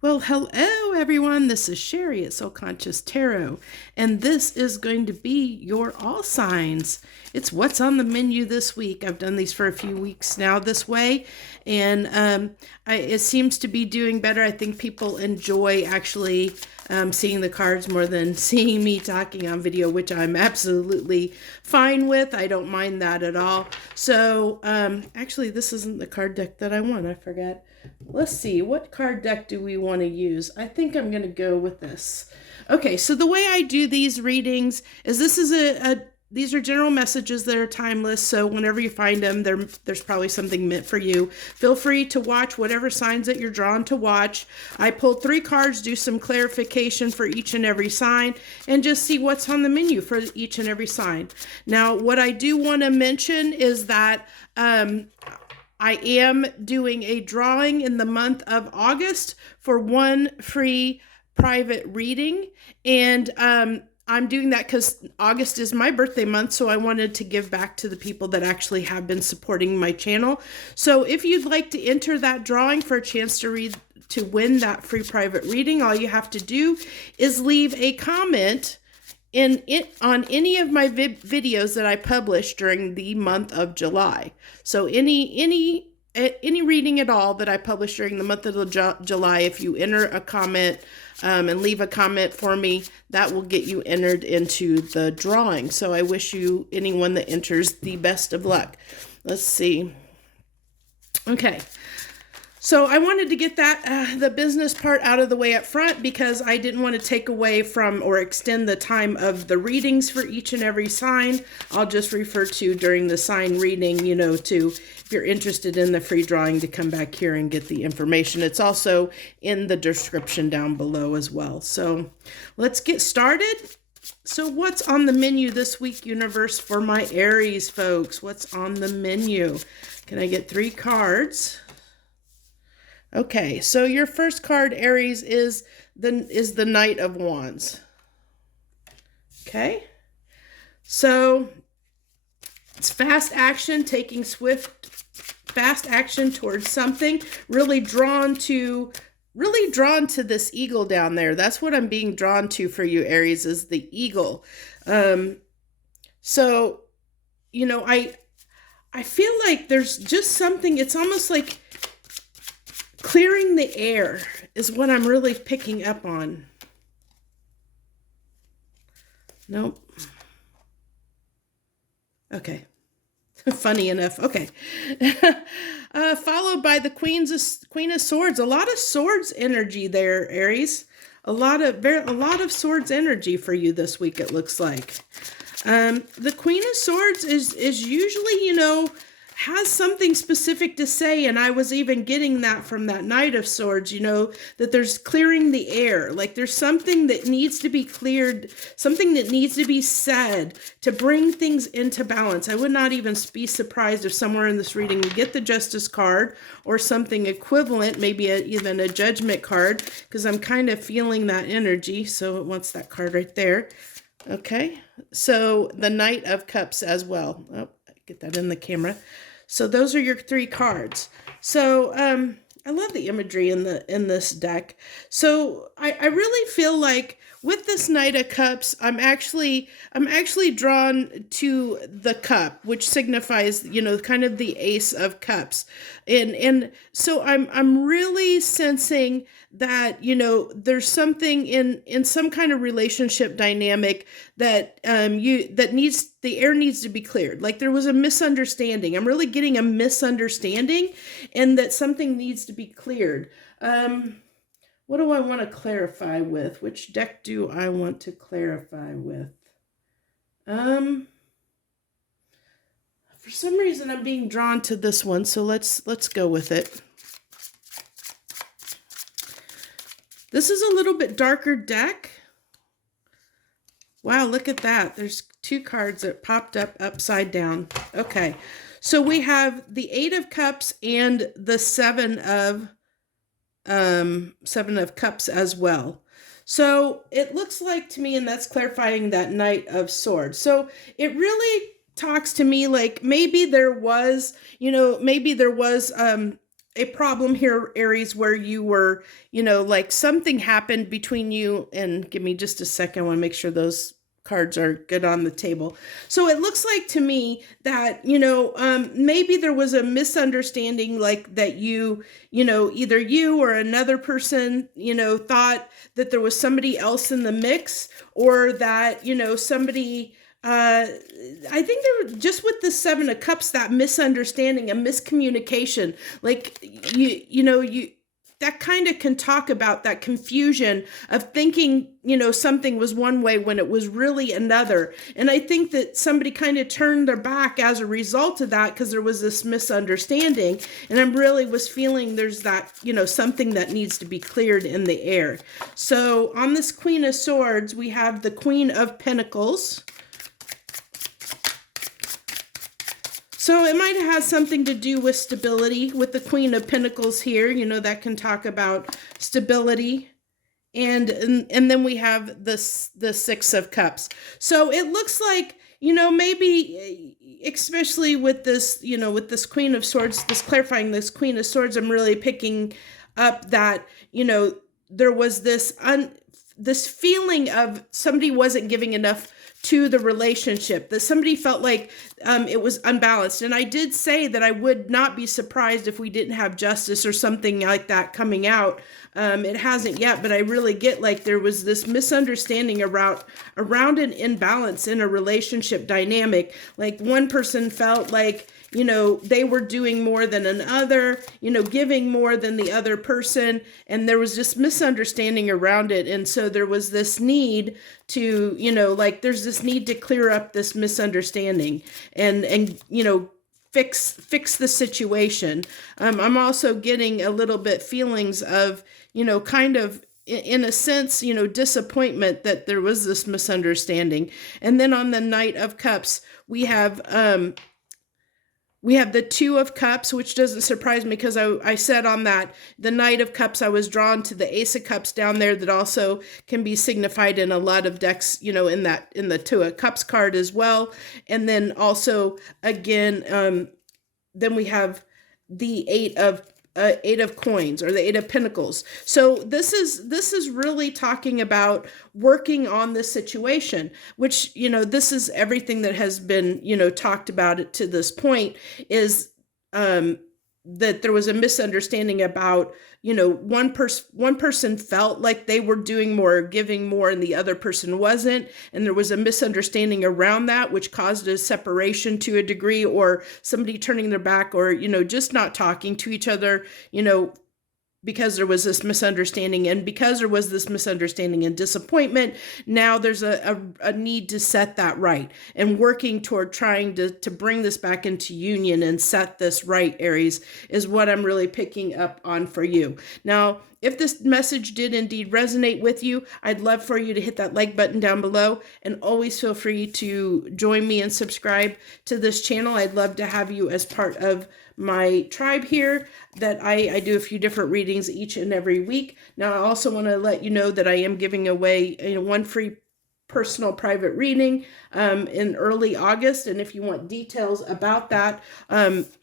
Well, hello everyone. This is Sherry at Soul Conscious Tarot, and this is going to be your all signs. It's what's on the menu this week. I've done these for a few weeks now this way, and it seems to be doing better. I think people enjoy actually seeing the cards more than seeing me talking on video, which I'm absolutely fine with. I don't mind that at all. So actually, this isn't the card deck that I want. I forgot. Let's see, what card deck do we want to use? I think I'm going to go with this. Okay, so the way I do these readings is these are general messages that are timeless, so whenever you find them, there's probably something meant for you. Feel free to watch whatever signs that you're drawn to watch. I pulled 3 cards, do some clarification for each and every sign, and just see what's on the menu for each and every sign. Now, what I do want to mention is that I am doing a drawing in the month of August for one free private reading. And I'm doing that because August is my birthday month, so I wanted to give back to the people that actually have been supporting my channel. So if you'd like to enter that drawing for a chance to win that free private reading, all you have to do is leave a comment on any of my videos that I publish during the month of July. So any reading at all that I publish during the month of July, if you enter a comment and leave a comment for me, that will get you entered into the drawing. So I wish you, anyone that enters, the best of luck. Let's see. Okay. So I wanted to get the business part out of the way up front because I didn't want to take away from or extend the time of the readings for each and every sign. I'll just refer to during the sign reading, if you're interested in the free drawing, to come back here and get the information. It's also in the description down below as well. So let's get started. So what's on the menu this week, universe, for my Aries folks? What's on the menu? Can I get 3 cards? Okay, so your first card, Aries, is the Knight of Wands. Okay, so it's fast action, taking fast action towards something. Really drawn to this eagle down there. That's what I'm being drawn to for you, Aries, is the eagle. So, I feel like there's just something. It's almost like clearing the air is what I'm really picking up on. Nope. Okay. Funny enough. Okay. Followed by the Queen of Swords. A lot of swords energy there, Aries. A lot of swords energy for you this week, it looks like. The Queen of Swords is usually, has something specific to say, and I was even getting that from that Knight of Swords, that there's clearing the air, like there's something that needs to be cleared, something that needs to be said to bring things into balance. I would not even be surprised if somewhere in this reading we get the Justice card or something equivalent, maybe even a Judgment card, because I'm kind of feeling that energy. So it wants that card right there. Okay, so the Knight of Cups as well. Oh, get that in the camera. So those are your 3 cards. So I love the imagery in this deck. So I really feel like with this Knight of Cups, I'm actually drawn to the cup, which signifies, kind of the Ace of Cups. And so I'm really sensing that, there's something in some kind of relationship dynamic that the air needs to be cleared. Like there was a misunderstanding. I'm really getting a misunderstanding, and that something needs to be cleared. What do I want to clarify with? Which deck do I want to clarify with? For some reason I'm being drawn to this one, so let's go with it. This is a little bit darker deck. Wow, look at that. There's 2 cards that popped up upside down. Okay, so we have the 8 of Cups and the 7 of Cups as well. So it looks like to me, and that's clarifying that Knight of Swords. So it really talks to me like maybe there was a problem here, Aries, where you were, like something happened between you and, give me just a second. I want to make sure those cards are good on the table. So it looks like to me that, maybe there was a misunderstanding, like that either you or another person, thought that there was somebody else in the mix, or that, somebody, I think there, just with the Seven of Cups, that misunderstanding, a miscommunication, like you that kind of can talk about that confusion of thinking, something was one way when it was really another. And I think that somebody kind of turned their back as a result of that, because there was this misunderstanding. And I really was feeling there's that, something that needs to be cleared in the air. So on this Queen of Swords, we have the Queen of Pentacles. So it might have something to do with stability with the Queen of Pentacles here, that can talk about stability. And then we have the Six of Cups. So it looks like, maybe especially with this, with this Queen of Swords, clarifying this Queen of Swords, I'm really picking up that, there was this feeling of somebody wasn't giving enough to the relationship, that somebody felt like it was unbalanced. And I did say that I would not be surprised if we didn't have justice or something like that coming out. It hasn't yet, but I really get like there was this misunderstanding around an imbalance in a relationship dynamic. Like one person felt like, they were doing more than another, giving more than the other person. And there was just misunderstanding around it. And so there was this need to, there's this need to clear up this misunderstanding and fix the situation. I'm also getting a little bit feelings of, kind of, in a sense, disappointment that there was this misunderstanding. And then on the Knight of Cups, we have the Two of Cups, which doesn't surprise me, because I said on that, the Knight of Cups, I was drawn to the Ace of Cups down there, that also can be signified in a lot of decks, in the Two of Cups card as well. And then also, again, then we have the Eight of Coins, or the Eight of Pentacles. So this is really talking about working on this situation, which, this is everything that has been, talked about it to this point, is that there was a misunderstanding about, one person felt like they were doing more, giving more, and the other person wasn't. And there was a misunderstanding around that, which caused a separation to a degree, or somebody turning their back, or, just not talking to each other, because there was this misunderstanding. And because there was this misunderstanding and disappointment, now there's a need to set that right, and working toward trying to bring this back into union and set this right, Aries, is what I'm really picking up on for you. Now, if this message did indeed resonate with you, I'd love for you to hit that like button down below, and always feel free to join me and subscribe to this channel. I'd love to have you as part of my tribe here, that I do a few different readings each and every week. Now, I also want to let you know that I am giving away one free personal private reading in early August. And if you want details about that,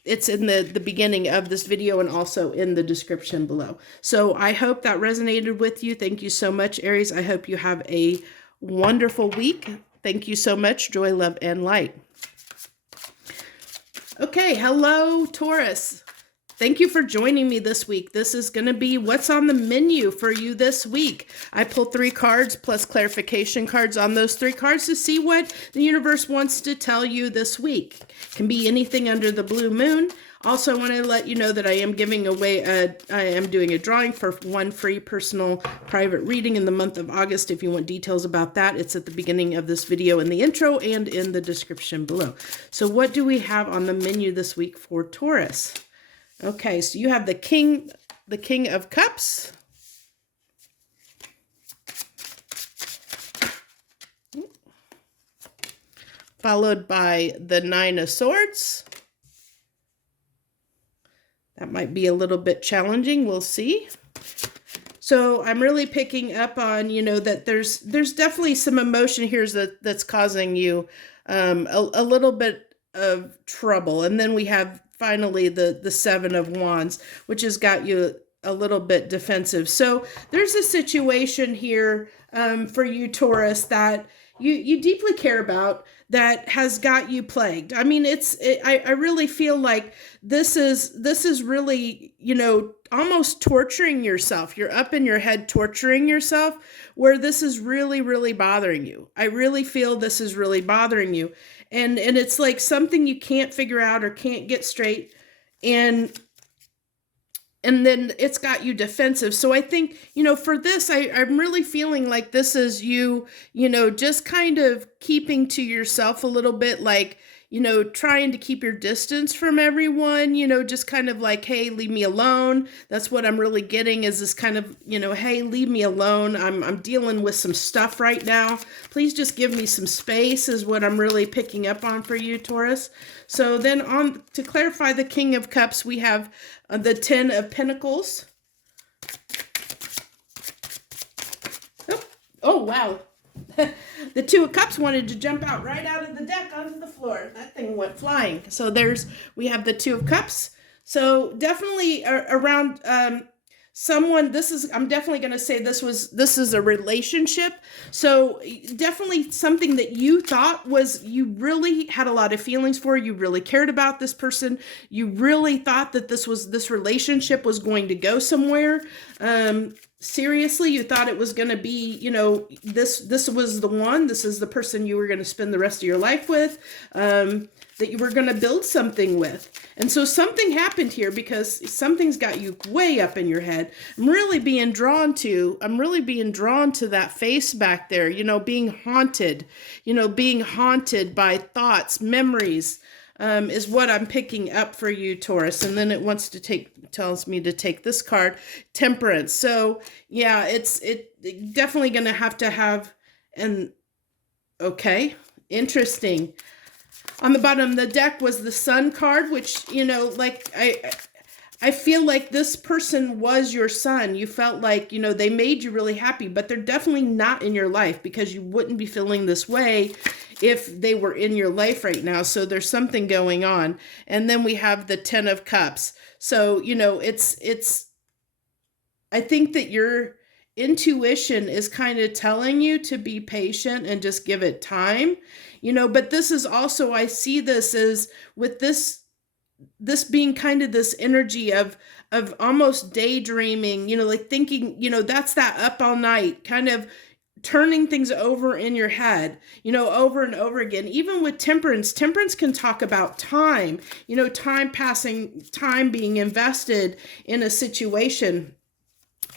it's in the beginning of this video and also in the description below. So I hope that resonated with you. Thank you so much, Aries. I hope you have a wonderful week. Thank you so much. Joy, love, and light. Okay, hello, Taurus. Thank you for joining me this week. This is going to be what's on the menu for you this week. I pulled 3 cards plus clarification cards on those 3 cards to see what the universe wants to tell you this week. It can be anything under the blue moon. Also, I want to let you know that I am giving away I am doing a drawing for one free personal private reading in the month of August. If you want details about that, it's at the beginning of this video in the intro and in the description below. So what do we have on the menu this week for Taurus? Okay, so you have the King of Cups. Followed by the Nine of Swords. That might be a little bit challenging. We'll see. So I'm really picking up on, that there's definitely some emotion here that's causing you a little bit of trouble. And then we have finally the Seven of Wands, which has got you a little bit defensive. So there's a situation here for you, Taurus, that you deeply care about, that has got you plagued. I mean, I really feel like this is really, almost torturing yourself. You're up in your head torturing yourself, where this is really, really bothering you. I really feel this is really bothering you. And it's like something you can't figure out or can't get straight. And then it's got you defensive. So I think, for this, I'm really feeling like this is you, just kind of keeping to yourself a little bit, like, trying to keep your distance from everyone, just kind of like, hey, leave me alone. That's what I'm really getting, is this kind of, hey, leave me alone. I'm dealing with some stuff right now. Please just give me some space, is what I'm really picking up on for you, Taurus. So then to clarify the King of Cups, we have the Ten of Pentacles. Oh, wow. The Two of Cups wanted to jump out right out of the deck onto the floor. That thing went flying. So we have the Two of Cups. So definitely around someone, I'm definitely going to say this is a relationship. So definitely something that you thought you really had a lot of feelings for, you really cared about this person, you really thought that this relationship was going to go somewhere. Seriously, you thought it was going to be, this was the one, this is the person you were going to spend the rest of your life with, that you were going to build something with. And so something happened here, because something's got you way up in your head. I'm really being drawn to that face back there, being haunted by thoughts, memories, is what I'm picking up for you, Taurus. And then it tells me to take this card, Temperance. So yeah, it's definitely going to have okay, interesting. On the bottom of the deck was the Sun card, which, like I feel like this person was your sun. You felt like, they made you really happy, but they're definitely not in your life, because you wouldn't be feeling this way if they were in your life right now. So there's something going on. And then we have the Ten of Cups. So, I think that your intuition is kind of telling you to be patient and just give it time, but this is also, I see this as with this being kind of this energy of almost daydreaming, like thinking, that's that up all night kind of turning things over in your head, over and over again. Even with Temperance can talk about time, time passing, time being invested in a situation.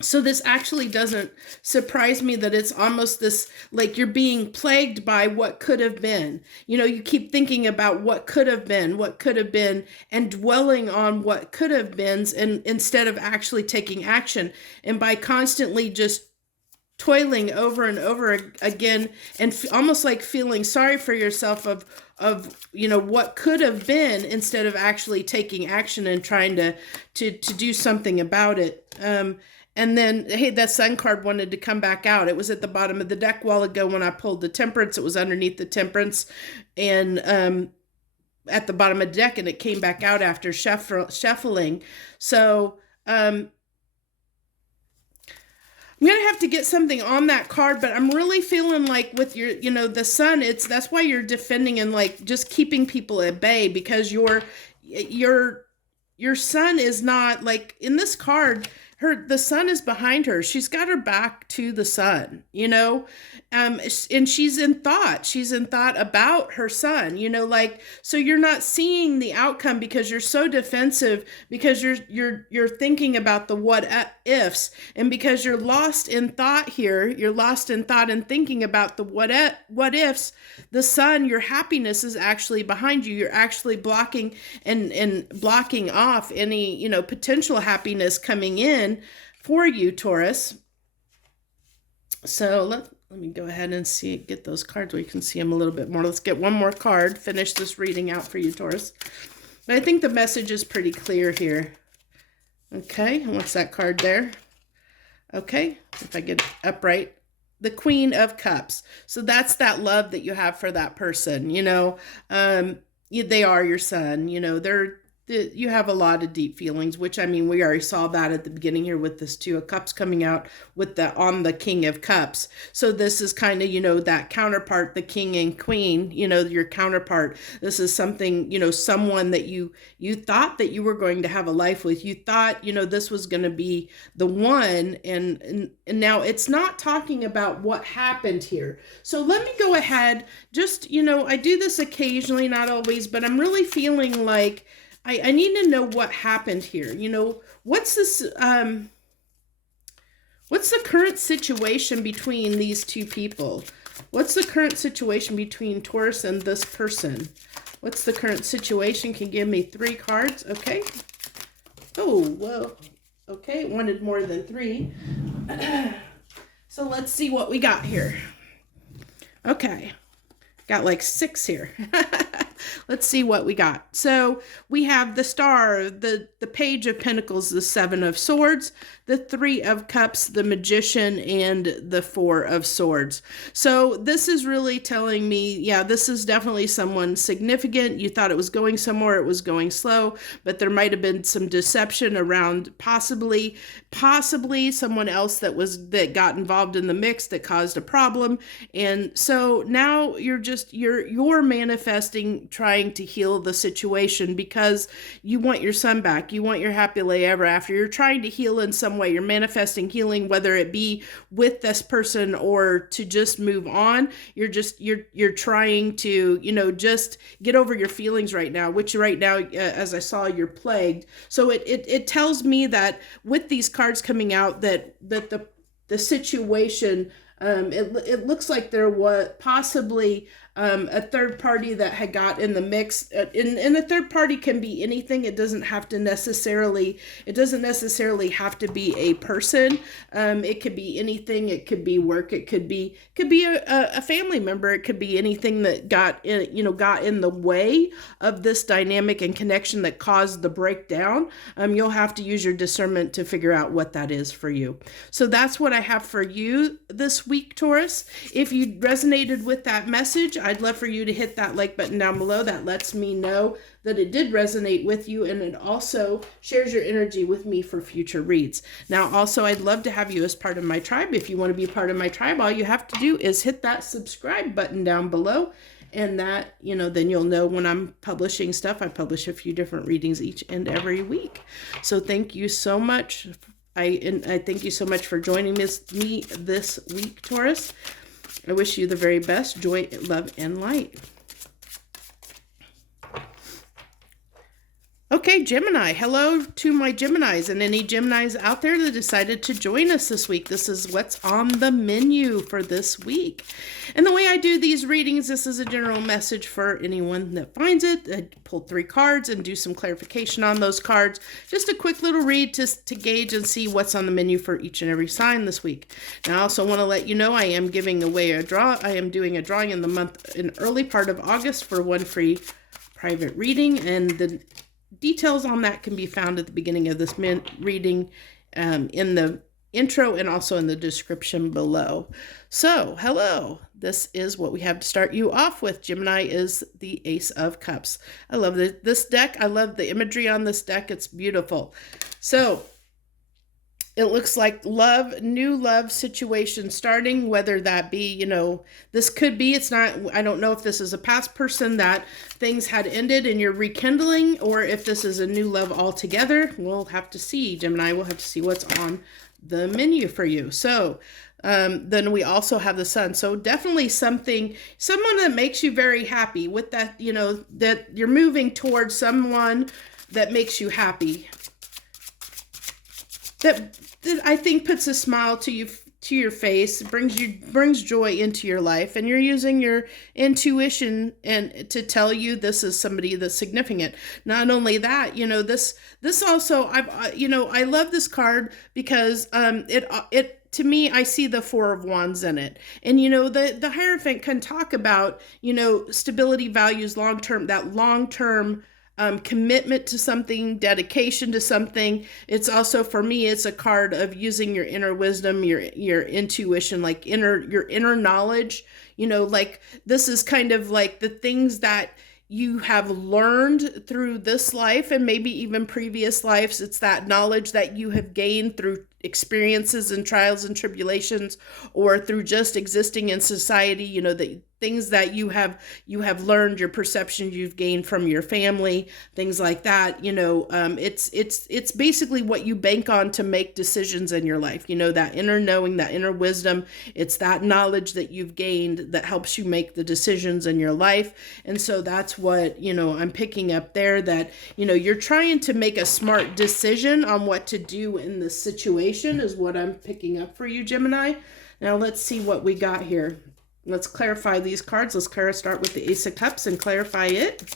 So this actually doesn't surprise me that it's almost this, like you're being plagued by what could have been. You keep thinking about what could have been, and dwelling on what could have been, and instead of actually taking action. And by constantly just toiling over and over again, and almost like feeling sorry for yourself of what could have been, instead of actually taking action and trying to do something about it. And then, hey, that Sun card wanted to come back out. It was at the bottom of the deck a while ago when I pulled the Temperance. It was underneath the Temperance and at the bottom of the deck, and it came back out after shuffling. So I'm going to have to get something on that card, but I'm really feeling like with your, the Sun, that's why you're defending and like just keeping people at bay, because your Sun is not, like in this card, the Sun is behind her. She's got her back to the Sun, and she's in thought about her Sun, so you're not seeing the outcome because you're so defensive, because you're thinking about the what ifs, and because you're lost in thought here, and thinking about the what ifs. The Sun, your happiness is actually behind you. You're actually blocking and blocking off any, potential happiness coming in for you, Taurus. So let me go ahead and get those cards where you can see them a little bit more. Let's get one more card, finish this reading out for you, Taurus. But I think the message is pretty clear here. Okay, and what's that card there? Okay, if I get it upright. The Queen of Cups. So that's that love that you have for that person, they are your sun, you have a lot of deep feelings, which, I mean, we already saw that at the beginning here with this Two of Cups coming out with on the King of Cups. So this is kind of, that counterpart, the King and Queen, your counterpart. This is something, someone that you thought that you were going to have a life with. You thought, this was going to be the one. And now it's not talking about what happened here. So let me go ahead. Just, I do this occasionally, not always, but I'm really feeling like I need to know what happened here. What's this, what's the current situation between these two people? What's the current situation between Taurus and this person? What's the current situation? Can you give me 3 cards? Okay. Oh, well, okay. It wanted more than 3. So let's see what we got here. Okay. Got like 6 here. Let's see what we got. So we have the Star, the Page of Pentacles, the 7 of Swords, the 3 of Cups, the Magician, and the 4 of Swords. So this is really telling me, yeah, this is definitely someone significant. You thought it was going somewhere, it was going slow, but there might have been some deception around possibly someone else that got involved in the mix that caused a problem. And so now you're manifesting, trying to heal the situation because you want your son back. You want your happily ever after. You're trying to heal in some way. You're manifesting healing, whether it be with this person or to just move on. You're trying to, just get over your feelings right now, which right now, as I saw, you're plagued. So it tells me that with these cards coming out that the situation, it looks like there was possibly a third party that had got in the mix. And a third party can be anything. It doesn't necessarily have to be a person. It could be anything. It could be work. It could be a family member. It could be anything that got in the way of this dynamic and connection that caused the breakdown. You'll have to use your discernment to figure out what that is for you. So that's what I have for you this week, Taurus. If you resonated with that message, I'd love for you to hit that like button down below. That lets me know that it did resonate with you, and it also shares your energy with me for future reads. Now, also, I'd love to have you as part of my tribe. If you want to be part of my tribe, all you have to do is hit that subscribe button down below, and that, then you'll know when I'm publishing stuff. I publish a few different readings each and every week. So thank you so much. I thank you so much for joining me this week, Taurus. I wish you the very best, joy, love, and light. Okay, Gemini. Hello to my Geminis and any Geminis out there that decided to join us this week. This is what's on the menu for this week. And the way I do these readings, this is a general message for anyone that finds it. I pull 3 cards and do some clarification on those cards. Just a quick little read to gauge and see what's on the menu for each and every sign this week. Now, I also want to let you know I am giving away a draw. I am doing a drawing in the month, in early part of August for one free private reading, and the details on that can be found at the beginning of this reading, in the intro and also in the description below. So, hello. This is what we have to start you off with. Gemini is the Ace of Cups. I love this deck. I love the imagery on this deck. It's beautiful. So, it looks like new love situation starting, whether that be, this could be, it's not, I don't know if this is a past person that things had ended and you're rekindling, or if this is a new love altogether. We'll have to see, Gemini. We'll have to see what's on the menu for you. So, then we also have the Sun. So definitely someone that makes you very happy with that, that you're moving towards someone that makes you happy. That I think puts a smile to your face, brings joy into your life, and you're using your intuition and to tell you this is somebody that's significant. Not only that, this also, I love this card because it to me, I see the 4 of Wands in it. And, the Hierophant can talk about, stability, values, long-term commitment to something, dedication to something. It's also, for me, it's a card of using your inner wisdom, your intuition, like your inner knowledge. Like this is kind of like the things that you have learned through this life and maybe even previous lives. It's that knowledge that you have gained through experiences and trials and tribulations, or through just existing in society, you know, the things that you have learned, your perceptions you've gained from your family, things like that. You know, it's basically what you bank on to make decisions in your life. You know, that inner knowing, that inner wisdom, it's that knowledge that you've gained that helps you make the decisions in your life. And so that's what, you know, I'm picking up there, that, you know, you're trying to make a smart decision on what to do in this situation, is what I'm picking up for you, Gemini. Now let's see what we got here. Let's clarify these cards. Let's start with the Ace of Cups and clarify it.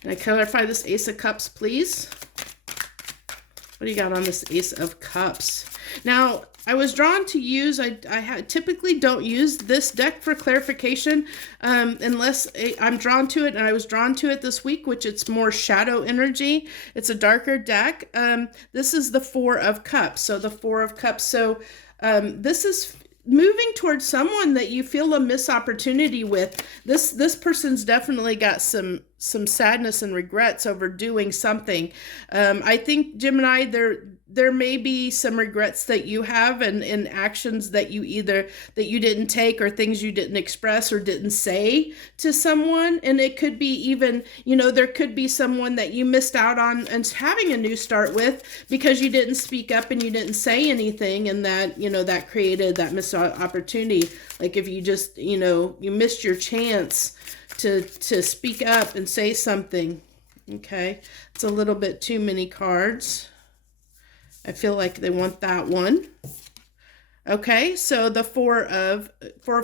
Can I clarify this Ace of Cups, please? What do you got on this Ace of Cups? Now, I was drawn to use, I typically don't use this deck for clarification unless I'm drawn to it, and I was drawn to it this week, which it's more shadow energy. It's a darker deck. This is the Four of Cups. So the Four of Cups. So this is moving towards someone that you feel a missed opportunity with. This person's definitely got some sadness and regrets over doing something. I think, Gemini, there may be some regrets that you have and actions that you didn't take, or things you didn't express or didn't say to someone. And it could be even, you know, there could be someone that you missed out on and having a new start with because you didn't speak up and you didn't say anything, and that, you know, that created that missed opportunity. Like if you just, you know, you missed your chance to speak up and say something. Okay, it's a little bit too many cards. I feel like they want that one. Okay, so the four of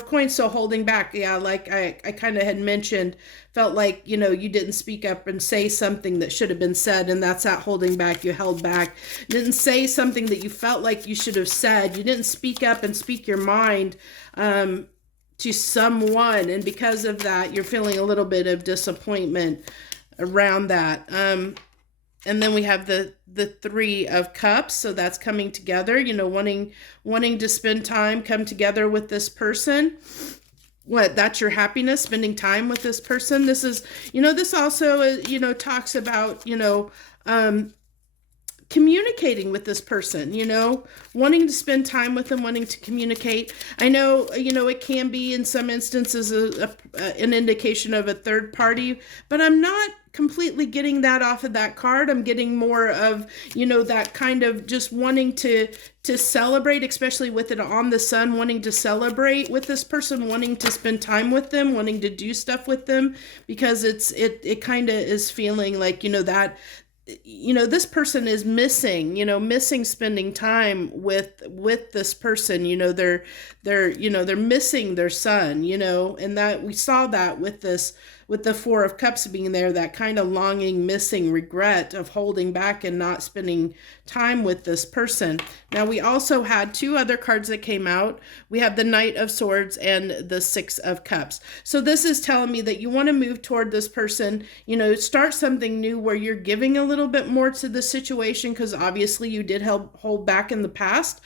coins, so holding back. Yeah, like I kind of had mentioned, felt like, you know, you didn't speak up and say something that should have been said, and that's that holding back. You held back, didn't say something that you felt like you should have said. You didn't speak up and speak your mind to someone, and because of that, you're feeling a little bit of disappointment around that. And then we have the Three of Cups, so that's coming together, you know, wanting to spend time, come together with this person. That's your happiness, spending time with this person. This is, you know, this also, you know, talks about, you know, communicating with this person, you know, wanting to spend time with them, wanting to communicate. I know, you know, it can be in some instances an indication of a third party, but I'm not completely getting that off of that card. I'm getting more of, you know, that kind of just wanting to celebrate, especially with it on the sun, wanting to celebrate with this person, wanting to spend time with them, wanting to do stuff with them, because it kind of is feeling like, you know, that, you know, this person is missing spending time with this person. You know, they're missing their son, you know, and that we saw that with the Four of Cups being there, that kind of longing, missing, regret of holding back and not spending time with this person. Now, we also had two other cards that came out. We have the Knight of Swords and the Six of Cups. So this is telling me that you want to move toward this person, you know, start something new where you're giving a little bit more to the situation, because obviously you did hold back in the past.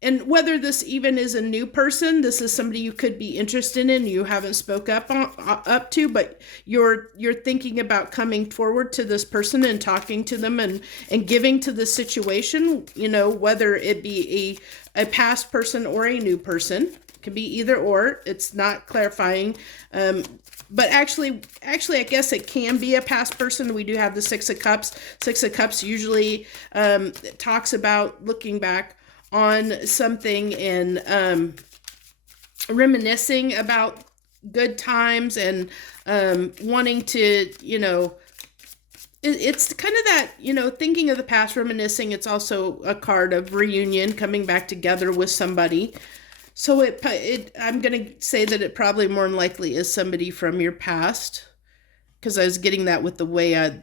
And whether this even is a new person, this is somebody you could be interested in, you haven't spoke up to, but you're thinking about coming forward to this person and talking to them and giving to the situation, you know, whether it be a past person or a new person. It can be either or. It's not clarifying. But actually, I guess it can be a past person. We do have the Six of Cups. Six of Cups usually talks about looking back on something and reminiscing about good times and wanting to, you know, it's kind of that, you know, thinking of the past, reminiscing. It's also a card of reunion, coming back together with somebody. So I'm going to say that it probably more than likely is somebody from your past, because I was getting that with the way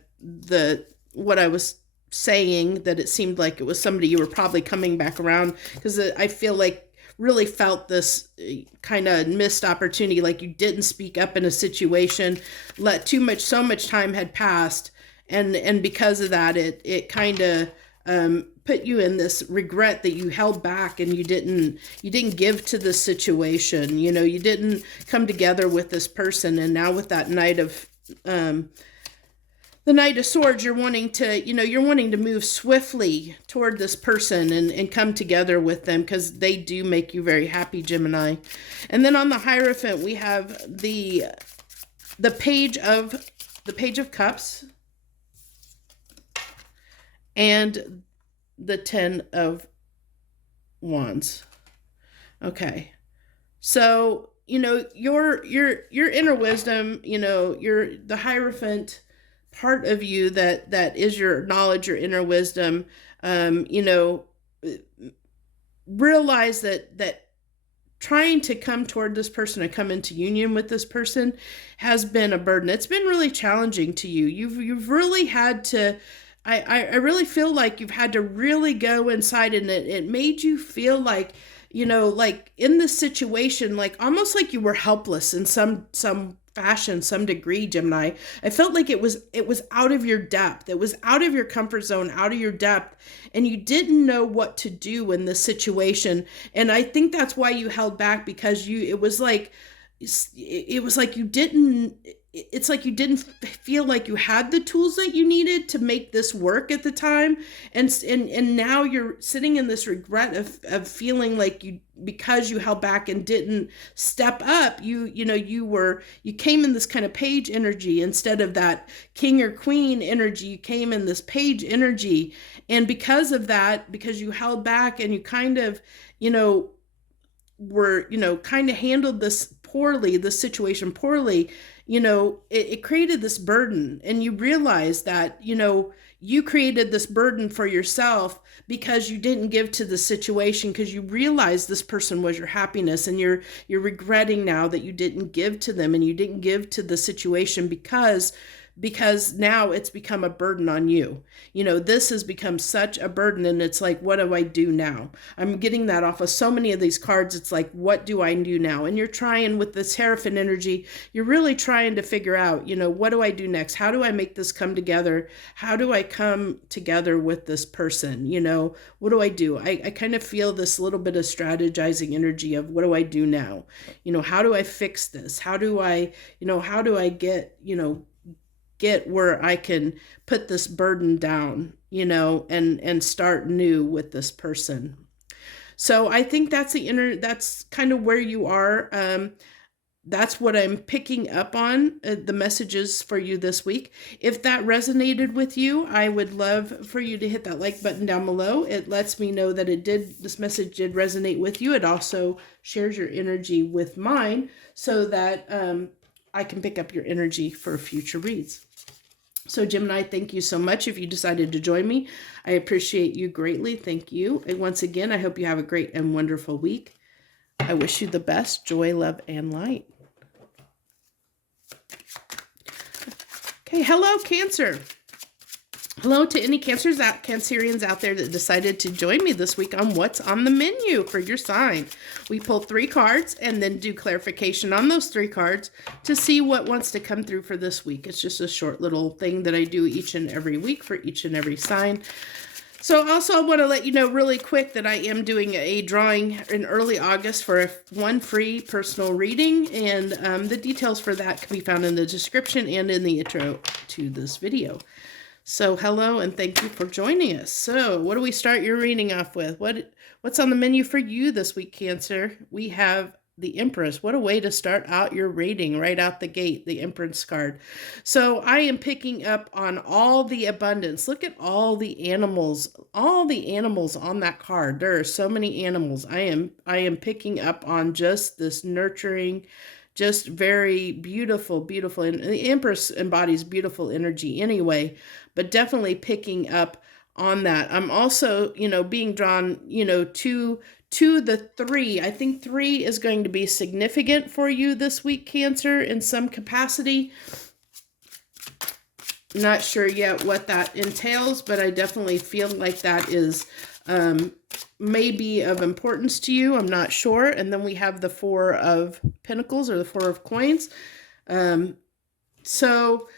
what I was saying, that it seemed like it was somebody you were probably coming back around, because I feel like really felt this kind of missed opportunity, like you didn't speak up in a situation, so much time had passed, and because of that, it kind of put you in this regret that you held back and you didn't give to the situation. You know, you didn't come together with this person. And now with that Knight of the Knight of Swords, you're wanting to, you're wanting to move swiftly toward this person and come together with them because they do make you very happy, Gemini. And then on the Hierophant, we have the Page of Cups and the 10 of Wands. Okay. So, your inner wisdom, the Hierophant part of you that is your knowledge, your inner wisdom, realize that trying to come toward this person and come into union with this person has been a burden. It's been really challenging to you. You've really had to, I really feel like you've had to really go inside, and it made you feel like, like in this situation, like almost like you were helpless in some fashion, some degree, Gemini. I felt like it was out of your depth. It was out of your comfort zone, out of your depth, and you didn't know what to do in this situation. And I think that's why you held back, because it was like you didn't feel like you had the tools that you needed to make this work at the time. And now you're sitting in this regret of feeling like because you held back and didn't step up, you came in this kind of page energy instead of that king or queen energy. You came in this page energy. And because of that, because you held back and you kind of, were, kind of handled this situation poorly, it created this burden. And you realize that, you created this burden for yourself because you didn't give to the situation, because you realized this person was your happiness, and you're regretting now that you didn't give to them and you didn't give to the situation because now it's become a burden on you. This has become such a burden, and it's like, what do I do now? I'm getting that off of so many of these cards. It's like, what do I do now? And you're trying with this Hierophant energy, you're really trying to figure out, what do I do next? How do I make this come together? How do I come together with this person? What do I do? I kind of feel this little bit of strategizing energy of, what do I do now? How do I fix this? How do I get where I can put this burden down, and start new with this person. So I think that's kind of where you are. That's what I'm picking up on, the messages for you this week. If that resonated with you, I would love for you to hit that like button down below. It lets me know that this message did resonate with you. It also shares your energy with mine so that I can pick up your energy for future reads. So Gemini, thank you so much if you decided to join me. I appreciate you greatly. Thank you. And once again, I hope you have a great and wonderful week. I wish you the best joy, love, and light. Okay, hello, Cancer. Hello to any Cancerians out there that decided to join me this week on What's on the Menu for your sign. We pull 3 cards and then do clarification on those 3 cards to see what wants to come through for this week. It's just a short little thing that I do each and every week for each and every sign. So also I want to let you know really quick that I am doing a drawing in early August for one free personal reading, and the details for that can be found in the description and in the intro to this video. So hello and thank you for joining us. So what do we start your reading off with? What's on the menu for you this week, Cancer? We have the Empress. What a way to start out your reading right out the gate, the Empress card. So I am picking up on all the abundance. Look at all the animals on that card. There are so many animals. I am picking up on just this nurturing, just very beautiful, beautiful. And the Empress embodies beautiful energy anyway, but definitely picking up on that. I'm also, being drawn, to the 3. I think 3 is going to be significant for you this week, Cancer, in some capacity. Not sure yet what that entails, but I definitely feel like that is maybe of importance to you. I'm not sure. And then we have the 4 of Pentacles, or the 4 of Coins. So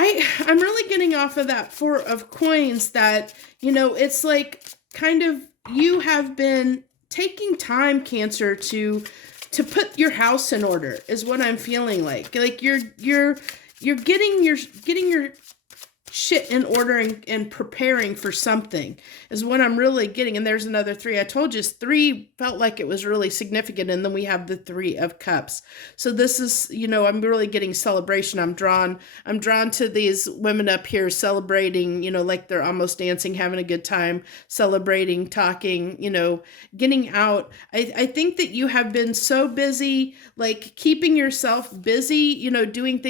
I'm really getting off of that Four of Coins that, it's like kind of you have been taking time, Cancer, to put your house in order is what I'm feeling like. Like you're getting your shit in order and preparing for something is what I'm really getting. And there's another 3. I told you 3 felt like it was really significant. And then we have the 3 of Cups. So this is, I'm really getting celebration. I'm drawn to these women up here celebrating, like they're almost dancing, having a good time, celebrating, talking, getting out. I think that you have been so busy, like keeping yourself busy, doing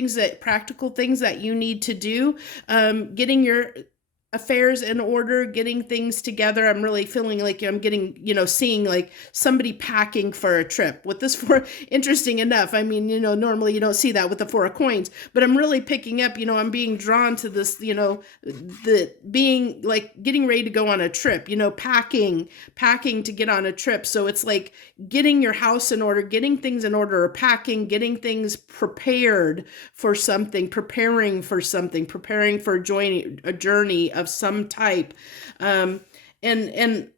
practical things that you need to do. Getting your affairs in order, getting things together. I'm really feeling like I'm getting, seeing like somebody packing for a trip with this interesting enough. I mean, normally you don't see that with the 4 of Coins, but I'm really picking up, I'm being drawn to this, the being like getting ready to go on a trip, packing to get on a trip. So it's like getting your house in order, getting things in order, or packing, getting things prepared for something, preparing for a journey of some type. And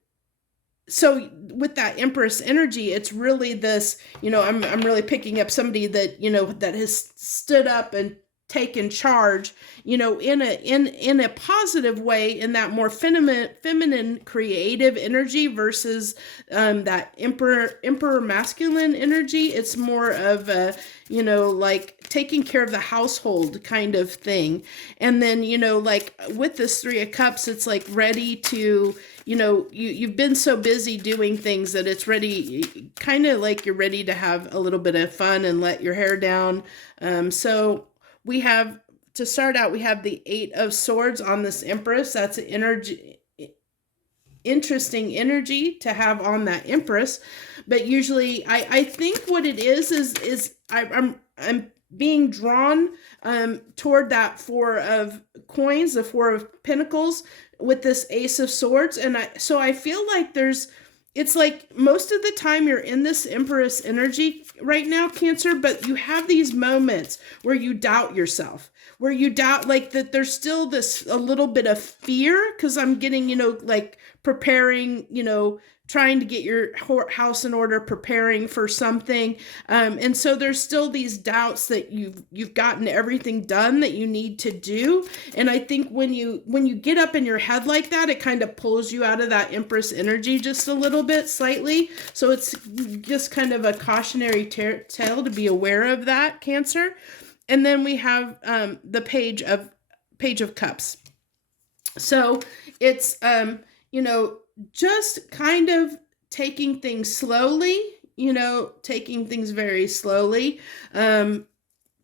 so with that Empress energy, it's really this, I'm really picking up somebody that, that has stood up and taken charge, in a positive way, in that more feminine creative energy versus that emperor masculine energy. It's more of a, like taking care of the household kind of thing. And then, like with this 3 of Cups, it's like ready to, you've been so busy doing things that it's ready, kind of like you're ready to have a little bit of fun and let your hair down. So we have, to start out, we have the 8 of Swords on this Empress. That's an interesting energy to have on that Empress. But usually I think what it is I'm being drawn toward that 4 of Coins, the 4 of Pentacles with this Ace of Swords. And so I feel like it's like most of the time you're in this Empress energy right now, Cancer, but you have these moments where you doubt yourself, where you doubt like that there's still a little bit of fear, because I'm getting, like preparing, trying to get your house in order, preparing for something. And so there's still these doubts that you've gotten everything done that you need to do. And I think when you get up in your head like that, it kind of pulls you out of that Empress energy just a little bit, slightly. So it's just kind of a cautionary tale to be aware of that, Cancer. And then we have the Page of Cups. So it's, just kind of taking things slowly, taking things very slowly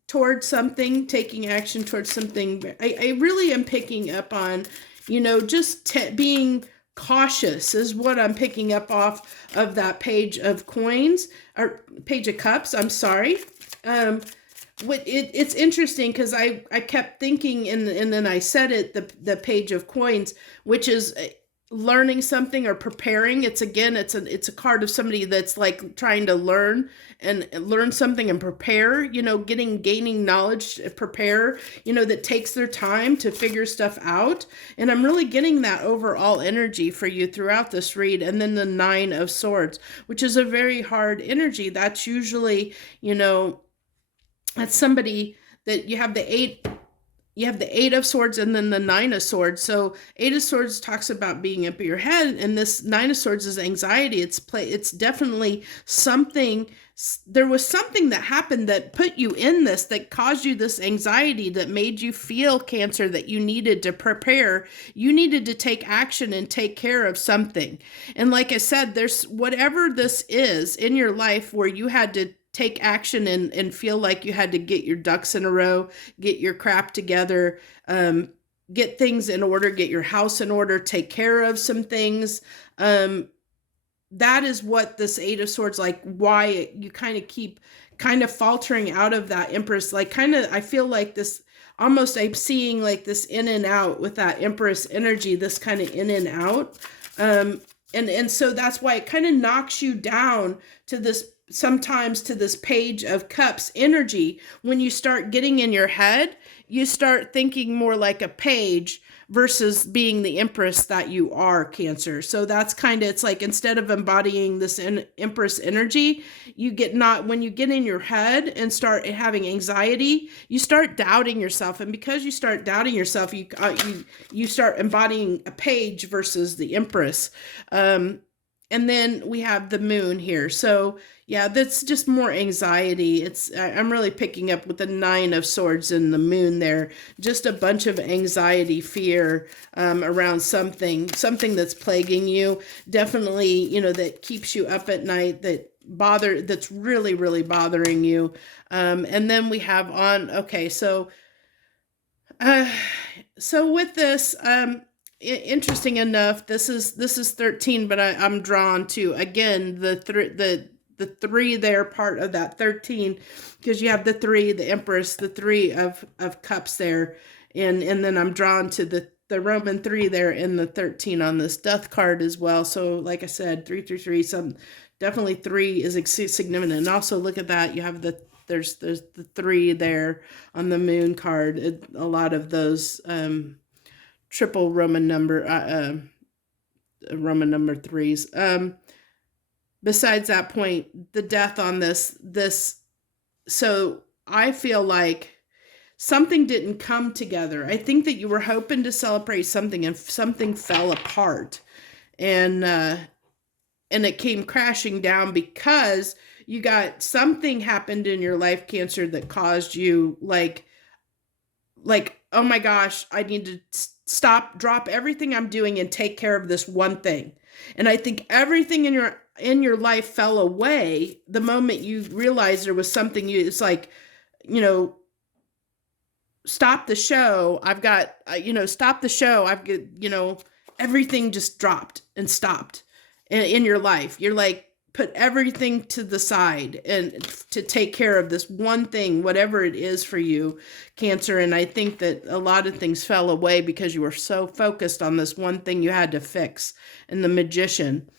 towards something, taking action towards something. I really am picking up on, just being cautious is what I'm picking up off of that Page of Coins, or Page of Cups, I'm sorry. It's interesting because I kept thinking, and then I said it, the Page of Coins, which is learning something or preparing. It's a card of somebody that's like trying to learn something and prepare, gaining knowledge, prepare, that takes their time to figure stuff out. And I'm really getting that overall energy for you throughout this read. And then the 9 of Swords, which is a very hard energy. That's usually, that's somebody that you have the 8 of Swords and then the 9 of Swords. So 8 of Swords talks about being up in your head, and this 9 of Swords is anxiety. It's definitely something. There was something that happened that put you in this, that caused you this anxiety, that made you feel, Cancer, that you needed to prepare. You needed to take action and take care of something. And like I said, there's whatever this is in your life where you had to take action and feel like you had to get your ducks in a row, get your crap together, get things in order, get your house in order, take care of some things. That is what this 8 of Swords, like why you kind of keep kind of faltering out of that Empress. Like kind of, I feel like this, almost I'm seeing like this in and out with that Empress energy, this kind of in and out. And so that's why it kind of knocks you down to this, sometimes to this Page of Cups energy. When you start getting in your head, you start thinking more like a page versus being the empress that you are, Cancer. So that's kind of, it's like instead of embodying this empress energy, you get not, when you get in your head and start having anxiety, you start doubting yourself. And because you start doubting yourself, you start embodying a page versus the empress. And then we have the moon here. So yeah, that's just more anxiety. I'm really picking up with the 9 of Swords and the moon there. Just a bunch of anxiety, fear around something that's plaguing you. Definitely, you know, that keeps you up at night, that's really, really bothering you. And then we have okay, so with this, interesting enough, this is 13, but I'm drawn to, again, the 3 there, part of that 13, because you have the 3, the Empress, the 3 of Cups there, and then I'm drawn to the Roman 3 there in the 13 on this Death card as well. So like I said, 333, definitely 3 is significant. And also look at that, you have there's the 3 there on the Moon card. A lot of those triple Roman number 3s. Besides that point, the Death on this, so I feel like something didn't come together. I think that you were hoping to celebrate something and something fell apart, and it came crashing down because you got something happened in your life, Cancer, that caused you like, oh my gosh, I need to drop everything I'm doing and take care of this one thing. And I think everything in your life fell away the moment you realized there was something it's like, you know, stop the show. Stop the show. I've got, everything just dropped and stopped in your life. You're like, put everything to the side and to take care of this one thing, whatever it is for you, Cancer. And I think that a lot of things fell away because you were so focused on this one thing you had to fix. And the Magician.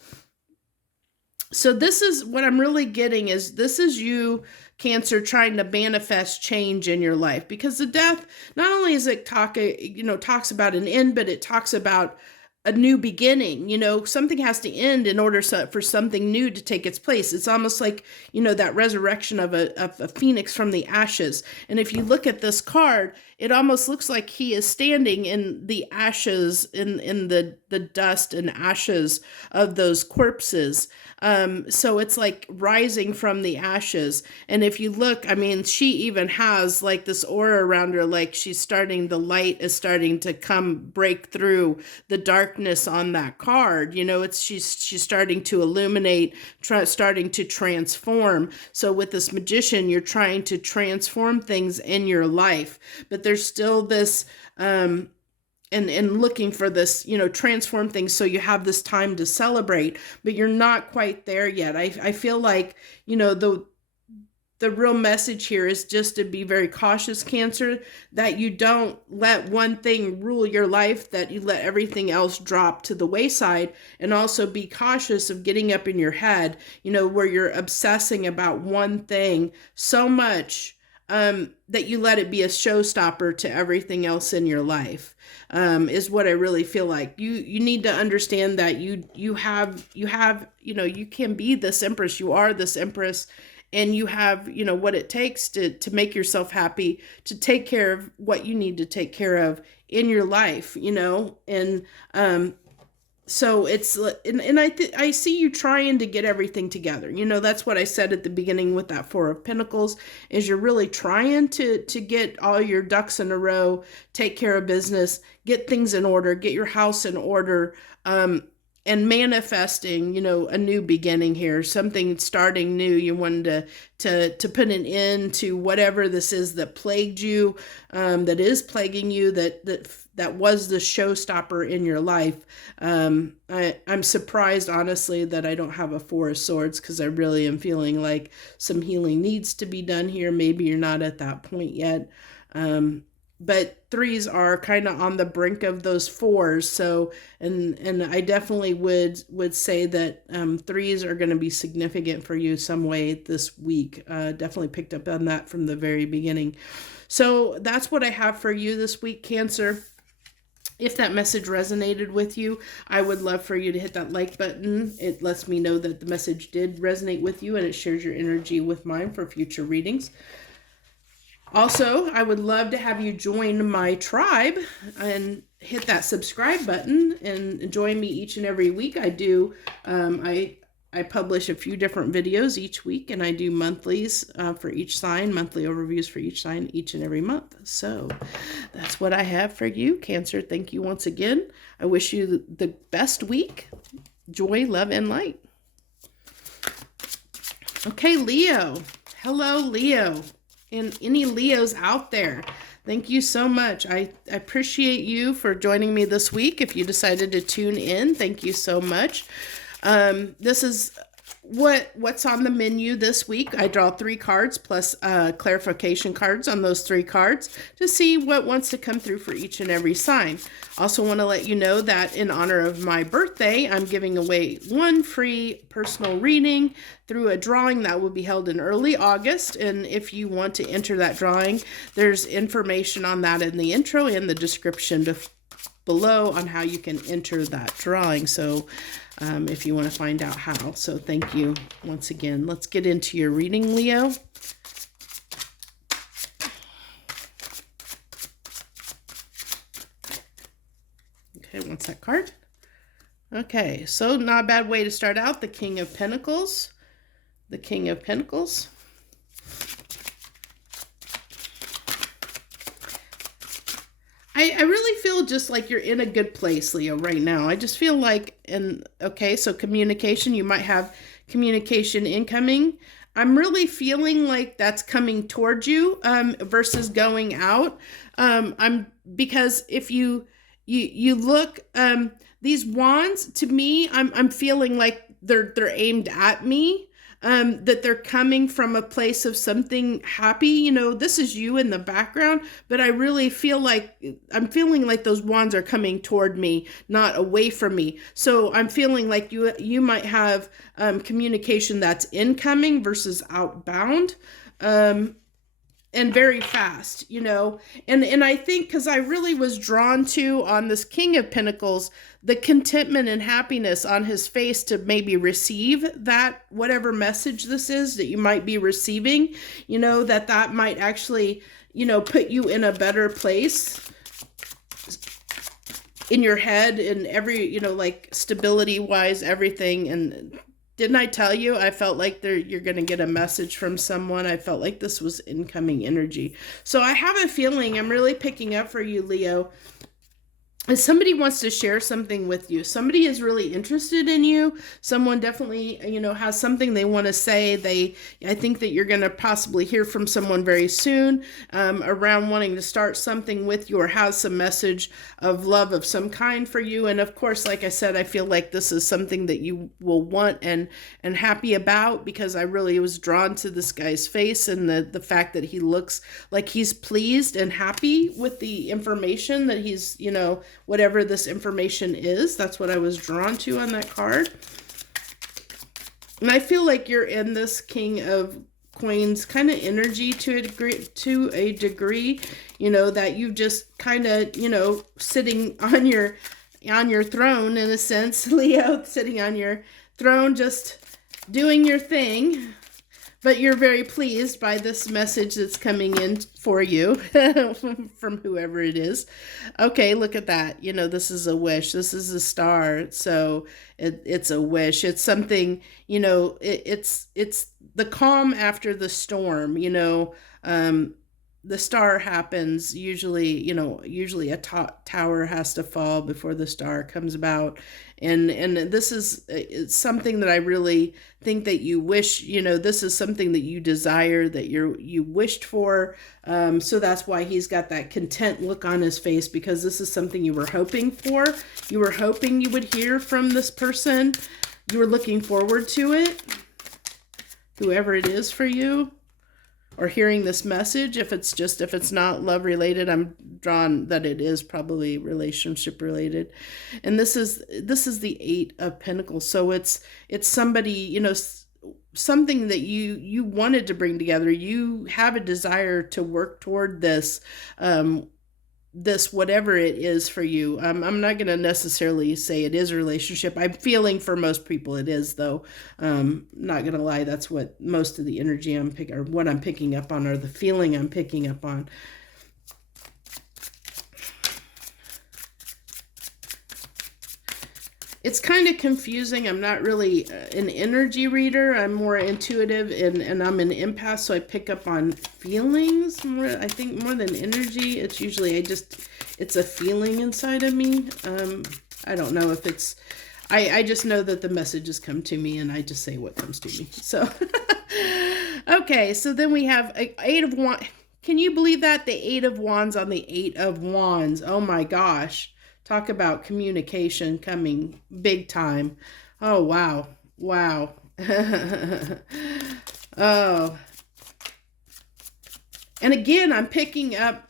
So this is what I'm really getting is this is you, Cancer, trying to manifest change in your life, because the Death, not only is it talks about an end, but it talks about a new beginning. Something has to end in order for something new to take its place. It's almost like, that resurrection of a phoenix from the ashes. And if you look at this card, it almost looks like he is standing in the ashes, in the dust and ashes of those corpses. So it's like rising from the ashes. And if you look, she even has like this aura around her, like the light is starting to break through the darkness on that card. She's starting to illuminate, starting to transform. So with this Magician, you're trying to transform things in your life, but there's still this, and looking for this, transform things so you have this time to celebrate, but you're not quite there yet. I feel like, the real message here is just to be very cautious, Cancer, that you don't let one thing rule your life, that you let everything else drop to the wayside, and also be cautious of getting up in your head, where you're obsessing about one thing so much that you let it be a showstopper to everything else in your life, is what I really feel like. You need to understand that you can be this Empress. You are this Empress, and you have, what it takes to make yourself happy, to take care of what you need to take care of in your life, and so it's, and I see you trying to get everything together. That's what I said at the beginning with that 4 of Pentacles, is you're really trying to get all your ducks in a row, take care of business, get things in order, get your house in order, and manifesting, a new beginning here, something starting new. You wanted to put an end to whatever this is that plagued you, that is plaguing you, that was the showstopper in your life. I'm surprised, honestly, that I don't have a 4 of Swords, because I really am feeling like some healing needs to be done here. Maybe you're not at that point yet. but threes are kind of on the brink of those fours. So, and I definitely would say that threes are going to be significant for you some way this week. Definitely picked up on that from the very beginning. So that's what I have for you this week, Cancer. If that message resonated with you, I would love for you to hit that like button. It lets me know that the message did resonate with you, and it shares your energy with mine for future readings. Also, I would love to have you join my tribe and hit that subscribe button and join me each and every week. I do, I publish a few different videos each week, and I do monthlies for each sign, monthly overviews for each sign each and every month. So that's what I have for you, Cancer. Thank you once again. I wish you the best week. Joy, love, and light. Okay, Leo. Hello, Leo. And any Leos out there, thank you so much. I appreciate you for joining me this week. If you decided to tune in, thank you so much. This is what's on the menu this week. I draw 3 cards plus clarification cards on those 3 cards to see what wants to come through for each and every sign. Also want to let you know that in honor of my birthday, I'm giving away 1 free personal reading through a drawing that will be held in early August. And if you want to enter that drawing, there's information on that in the intro and the description below on how you can enter that drawing. So if you want to find out how. So thank you once again. Let's get into your reading, Leo. Okay, what's that card? Okay, so not a bad way to start out. The King of Pentacles. The King of Pentacles. I really feel just like you're in a good place, Leo, right now. I just feel like, okay, so communication, you might have communication incoming. I'm really feeling like that's coming towards you versus going out. Because if you look, these wands, to me, I'm feeling like they're aimed at me. That they're coming from a place of something happy. You know, this is you in the background, but I really feel like I'm feeling like those wands are coming toward me, not away from me. So I'm feeling like you might have communication that's incoming versus outbound. And very fast, you know, and I think because I really was drawn to, on this King of Pentacles, the contentment and happiness on his face to maybe receive that, whatever message this is that you might be receiving, you know, that might actually, you know, put you in a better place in your head and every, you know, like stability wise, everything. And didn't I tell you, I felt like you're going to get a message from someone. I felt like this was incoming energy. So I have a feeling I'm really picking up for you, Leo. If somebody wants to share something with you, somebody is really interested in you. Someone definitely, you know, has something they want to say. I think that you're going to possibly hear from someone very soon around wanting to start something with you or has some message of love of some kind for you. And of course, like I said, I feel like this is something that you will want and happy about, because I really was drawn to this guy's face and the fact that he looks like he's pleased and happy with the information that he's, you know, whatever this information is. That's what I was drawn to on that card. And I feel like you're in this King of Coins kind of energy to a degree, you know, that you just kind of, you know, sitting on your throne in a sense, Leo, sitting on your throne, just doing your thing. But you're very pleased by this message that's coming in for you from whoever it is. Okay, look at that. You know, this is a wish. This is a star. So it's a wish. It's something, you know, it's the calm after the storm, you know. The star happens usually, you know, usually a tower has to fall before the star comes about. And this is something that I really think that you wish, you know, this is something that you desire, that you wished for. So that's why he's got that content look on his face, because this is something you were hoping for. You were hoping you would hear from this person. You were looking forward to it, whoever it is for you. or hearing this message. If it's not love related, I'm drawn that it is probably relationship related. And this is the Eight of Pentacles. So it's somebody, you know, something that you wanted to bring together. You have a desire to work toward this, this whatever it is for you. I'm not going to necessarily say it is a relationship. I'm feeling for most people it is, though. Not going to lie, that's what most of the energy what I'm picking up on, or the feeling I'm picking up on. It's kind of confusing. I'm not really an energy reader. I'm more intuitive, and I'm an empath, so I pick up on feelings more. I think more than energy. It's usually it's a feeling inside of me. I don't know if it's, I just know that the messages come to me, and I just say what comes to me. So, okay, so then we have Eight of Wands. Can you believe that? The Eight of Wands on the Eight of Wands. Oh my gosh. Talk about communication coming big time. Oh, wow. Wow. Oh. And again, I'm picking up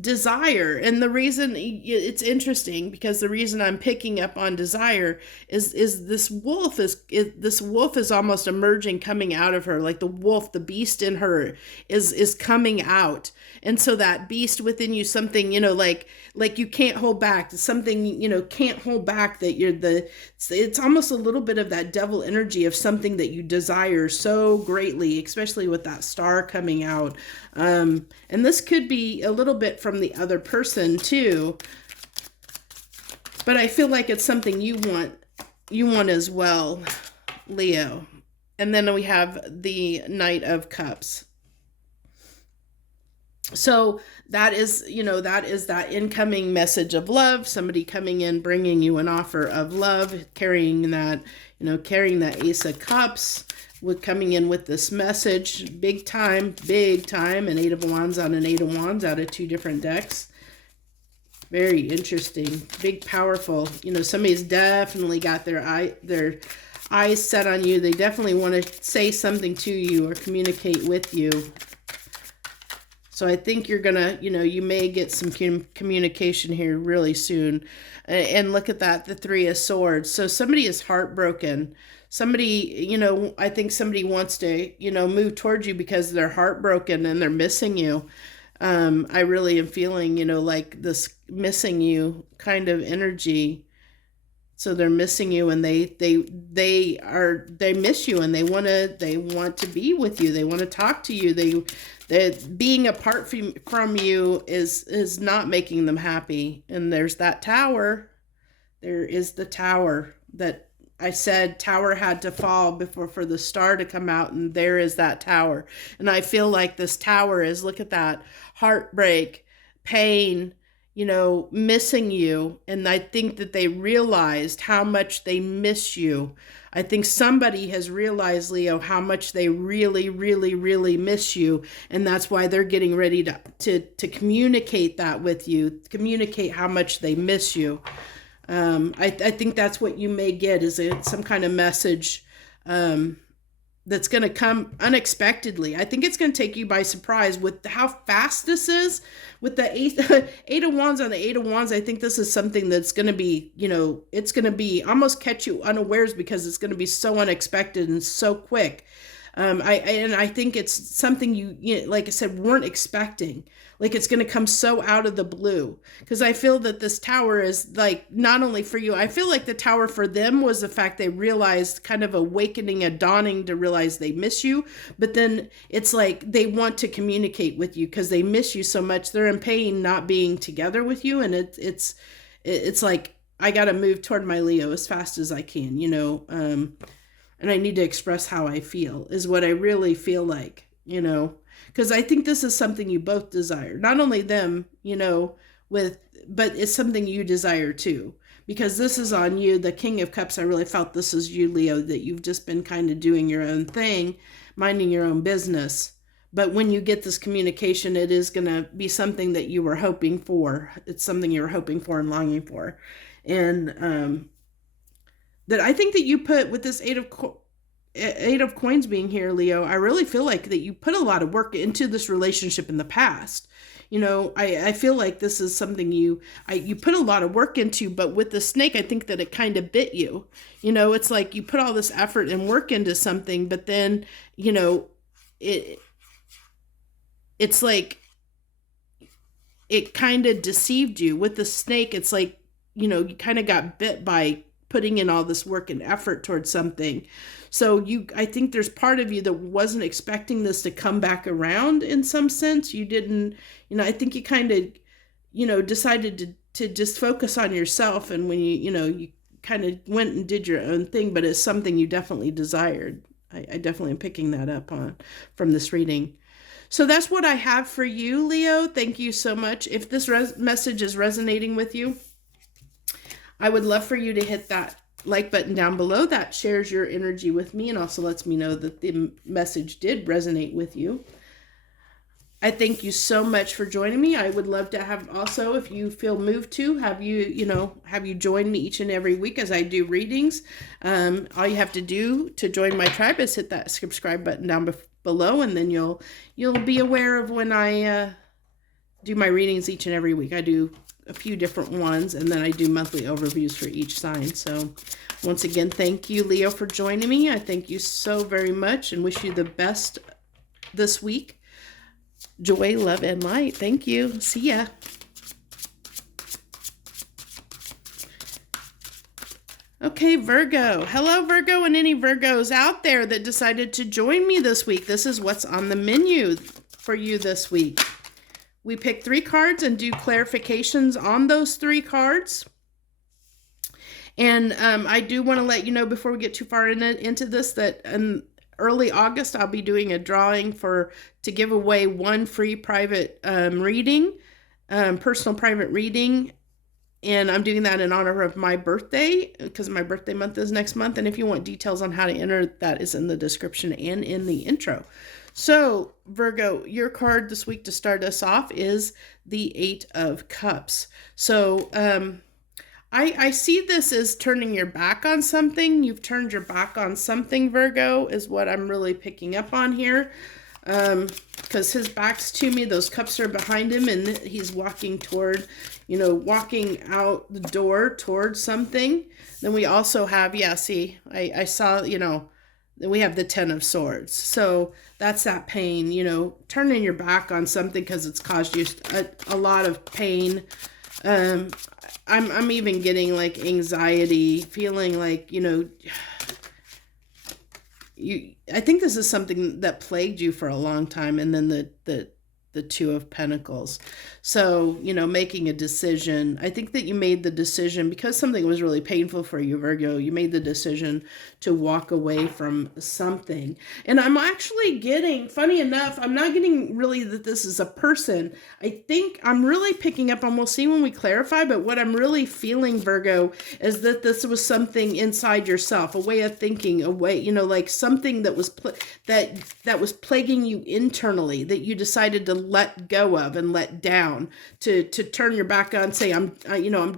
desire. And the reason it's interesting, because the reason I'm picking up on desire is this wolf is almost emerging, coming out of her. Like the wolf, the beast in her is coming out. And so that beast within you, something, you know, like you can't hold back, something, you know, can't hold back, that it's almost a little bit of that devil energy of something that you desire so greatly, especially with that star coming out. And this could be a little bit from the other person too, but I feel like it's something you want as well, Leo. And then we have the Knight of Cups. So that is, you know, that is that incoming message of love, somebody coming in, bringing you an offer of love, carrying that, you know, carrying that Ace of Cups, with coming in with this message, big time, an Eight of Wands on an Eight of Wands out of two different decks. Very interesting, big, powerful. You know, somebody's definitely got their eyes set on you. They definitely want to say something to you or communicate with you. So I think you're gonna, you know, you may get some communication here really soon. And look at that, the Three of Swords. So somebody is heartbroken. Somebody, you know, I think somebody wants to, you know, move towards you because they're heartbroken and they're missing you. I really am feeling, you know, like this missing you kind of energy. So they're missing you, and they miss you, and they want to be with you. They want to talk to you. They being apart from you is not making them happy. And there's that tower. There is the tower that I said tower had to fall before for the star to come out, and there is that tower. And I feel like this tower is, look at that, heartbreak, pain, you know, missing you. And I think that they realized how much they miss you. I think somebody has realized, Leo, how much they really, really, really miss you. And that's why they're getting ready to communicate that with you, communicate how much they miss you. I think that's what you may get, is some kind of message that's going to come unexpectedly. I think it's going to take you by surprise with how fast this is. With the Eight of Wands on the Eight of Wands, I think this is something that's going to be, you know, it's going to be almost catch you unawares, because it's going to be so unexpected and so quick. I think it's something you like I said, weren't expecting. Like it's going to come so out of the blue, because I feel that this tower is like, not only for you, I feel like the tower for them was the fact they realized, kind of awakening, a dawning to realize they miss you. But then it's like they want to communicate with you because they miss you so much. They're in pain not being together with you. And it's like, I got to move toward my Leo as fast as I can, you know, and I need to express how I feel, is what I really feel like, you know, because I think this is something you both desire. Not only them, you know, but it's something you desire too, because this is on you. The King of Cups, I really felt this is you, Leo, that you've just been kind of doing your own thing, minding your own business. But when you get this communication, it is going to be something that you were hoping for. It's something you were hoping for and longing for. And, that I think that you put with this Eight of Coins being here, Leo, I really feel like that you put a lot of work into this relationship in the past. I feel like this is something you put a lot of work into, but with the snake, I think that it kind of bit you. It's like you put all this effort and work into something, but then, it's like it kind of deceived you. With the snake, it's like, you kind of got bit by putting in all this work and effort towards something. So I think there's part of you that wasn't expecting this to come back around in some sense. You didn't, I think you kind of, decided to just focus on yourself. And when you kind of went and did your own thing, but it's something you definitely desired. I definitely am picking that up from this reading. So that's what I have for you, Leo. Thank you so much. If this message is resonating with you, I would love for you to hit that like button down below. That shares your energy with me and also lets me know that the message did resonate with you. I thank you so much for joining me. I would love to have also, if you feel moved to, have you join me each and every week as I do readings. All you have to do to join my tribe is hit that subscribe button down below, and then you'll be aware of when I do my readings each and every week. I do a few different ones, and then I do monthly overviews for each sign. So once again, thank you, Leo, for joining me. I thank you so very much and wish you the best this week. Joy, love, and light. Thank you. See ya. Okay, Virgo. Hello, Virgo, and any Virgos out there that decided to join me this week. This is what's on the menu for you this week. We pick 3 cards and do clarifications on those 3 cards. And I do want to let you know before we get too far into this that in early August, I'll be doing a drawing to give away 1 free private reading, personal private reading. And I'm doing that in honor of my birthday because my birthday month is next month. And if you want details on how to enter, that is in the description and in the intro. So, Virgo, your card this week to start us off is the 8 of Cups. So, I see this as turning your back on something. You've turned your back on something, Virgo, is what I'm really picking up on here. Because his back's to me, those cups are behind him, and he's walking walking out the door towards something. Then we also have, I saw, then we have the 10 of Swords. So that's that pain, turning your back on something because it's caused you a lot of pain. I'm even getting like anxiety, feeling like, I think this is something that plagued you for a long time. And then the 2 of Pentacles. So, making a decision. I think that you made the decision because something was really painful for you, Virgo. You made the decision to walk away from something. And I'm actually getting, funny enough, I'm not getting really that this is a person. I think I'm really picking up, and we'll see when we clarify, but what I'm really feeling, Virgo, is that this was something inside yourself, a way of thinking, a way, like something that was that was plaguing you internally, that you decided to let go of and let down, to turn your back on, say, I'm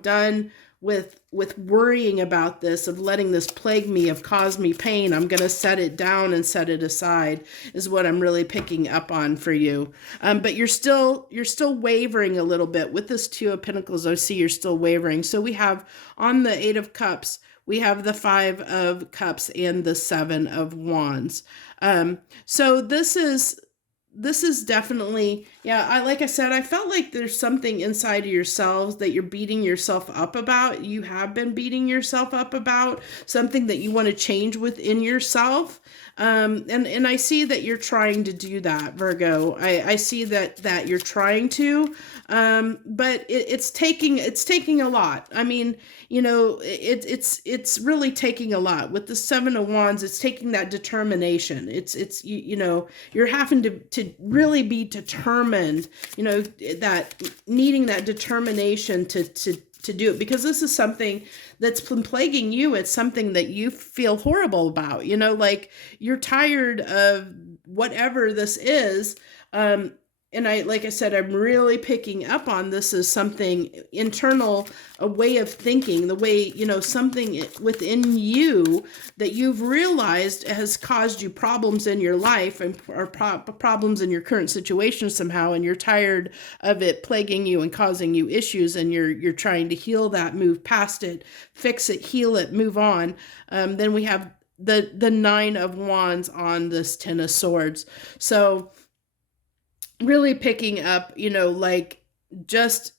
done with worrying about this, of letting this plague me, of cause me pain. I'm going to set it down and set it aside, is what I'm really picking up on for you. But you're still wavering a little bit with this 2 of Pentacles. I see you're still wavering. So we have on the 8 of Cups, we have the 5 of Cups and the 7 of Wands. So this is definitely, like I said, I felt like there's something inside of yourselves that you're beating yourself up about. You have been beating yourself up about something that you want to change within yourself. And I see that you're trying to do that, Virgo. I see that you're trying to, but it's taking a lot. I mean, it's really taking a lot. With the 7 of Wands, it's taking that determination. You're having to really be determined, that needing that determination to do it, because this is something that's been plaguing you. It's something that you feel horrible about, like you're tired of whatever this is. like I said, I'm really picking up on this as something internal, a way of thinking, the way, something within you that you've realized has caused you problems in your life or problems in your current situation somehow, and you're tired of it plaguing you and causing you issues, and you're trying to heal that, move past it, fix it, heal it, move on. Then we have the Nine of Wands on this Ten of Swords. So really picking up, like just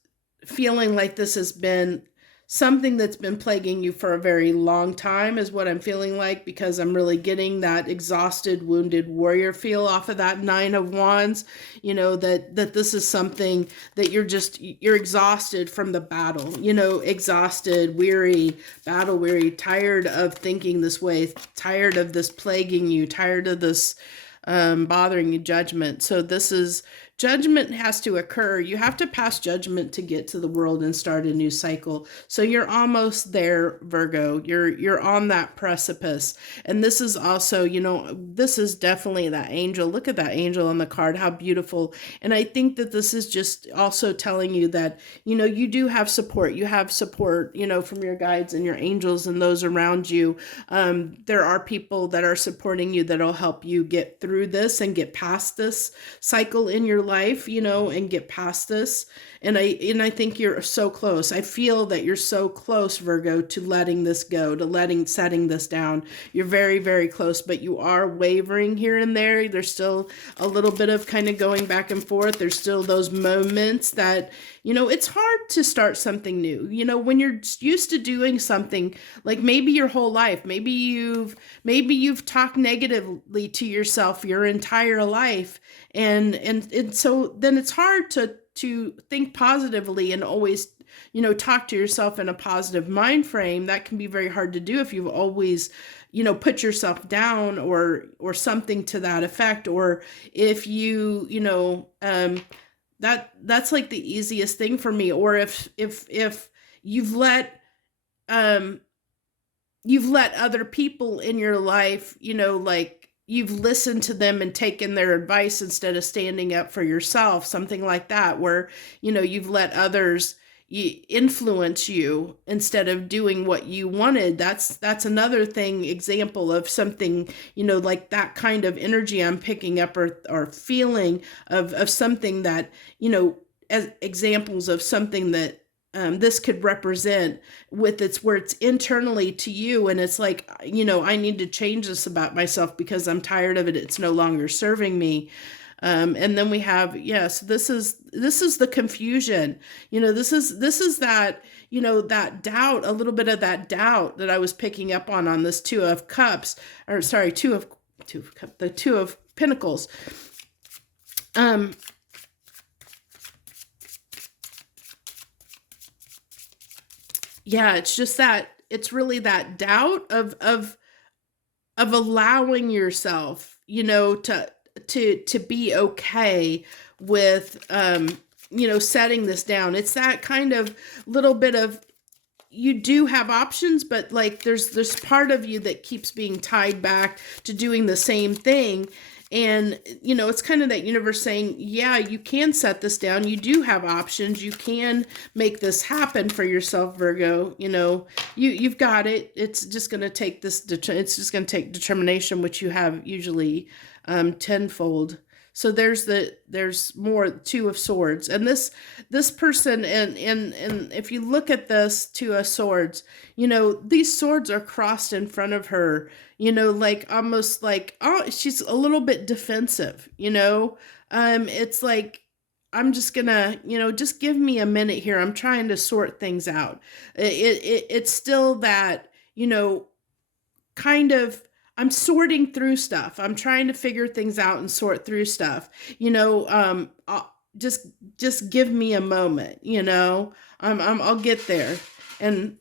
feeling like this has been something that's been plaguing you for a very long time is what I'm feeling like, because I'm really getting that exhausted, wounded warrior feel off of that Nine of Wands, that this is something that you're exhausted from the battle, exhausted, weary, battle weary, tired of thinking this way, tired of this plaguing you, tired of this bothering you, judgment. So judgment has to occur. You have to pass judgment to get to the world and start a new cycle. So you're almost there, Virgo. You're on that precipice. And this is also, this is definitely that angel. Look at that angel on the card. How beautiful. And I think that this is just also telling you that, you do have support. You have support, from your guides and your angels and those around you. There are people that are supporting you that'll help you get through this and get past this cycle in your life, and get past this. And I think you're so close. I feel that you're so close, Virgo, to letting this go, to setting this down. You're very, very close, but you are wavering here and there. There's still a little bit of kind of going back and forth. There's still those moments that, it's hard to start something new. When you're used to doing something, like maybe your whole life, maybe you've talked negatively to yourself your entire life. And so then it's hard to think positively and always, talk to yourself in a positive mind frame. That can be very hard to do if you've always, put yourself down or something to that effect. Or if that's like the easiest thing for me. Or if you've let other people in your life, like you've listened to them and taken their advice instead of standing up for yourself, something like that, where, you've let others influence you instead of doing what you wanted. That's another example of something, like that kind of energy I'm picking up or feeling of something that, as examples of something that this could represent where it's internally to you. And it's like, I need to change this about myself because I'm tired of it. It's no longer serving me. And then we have, yes, this is the confusion. This is that, that doubt, a little bit of that doubt that I was picking up on this Two of Cups, or sorry, the Two of Pentacles. Yeah, it's just that it's really that doubt of allowing yourself, to be okay with, setting this down. It's that kind of little bit of, you do have options, but like there's part of you that keeps being tied back to doing the same thing. And, it's kind of that universe saying, yeah, you can set this down. You do have options. You can make this happen for yourself, Virgo. You've got it. It's just going to take it's just going to take determination, which you have usually tenfold. So there's more Two of Swords. And this person, and if you look at this Two of Swords, these swords are crossed in front of her, like almost like, oh, she's a little bit defensive, it's like, I'm just gonna, just give me a minute here. I'm trying to sort things out. It's still that, kind of, I'm sorting through stuff. I'm trying to figure things out and sort through stuff. Just give me a moment. I'll get there. And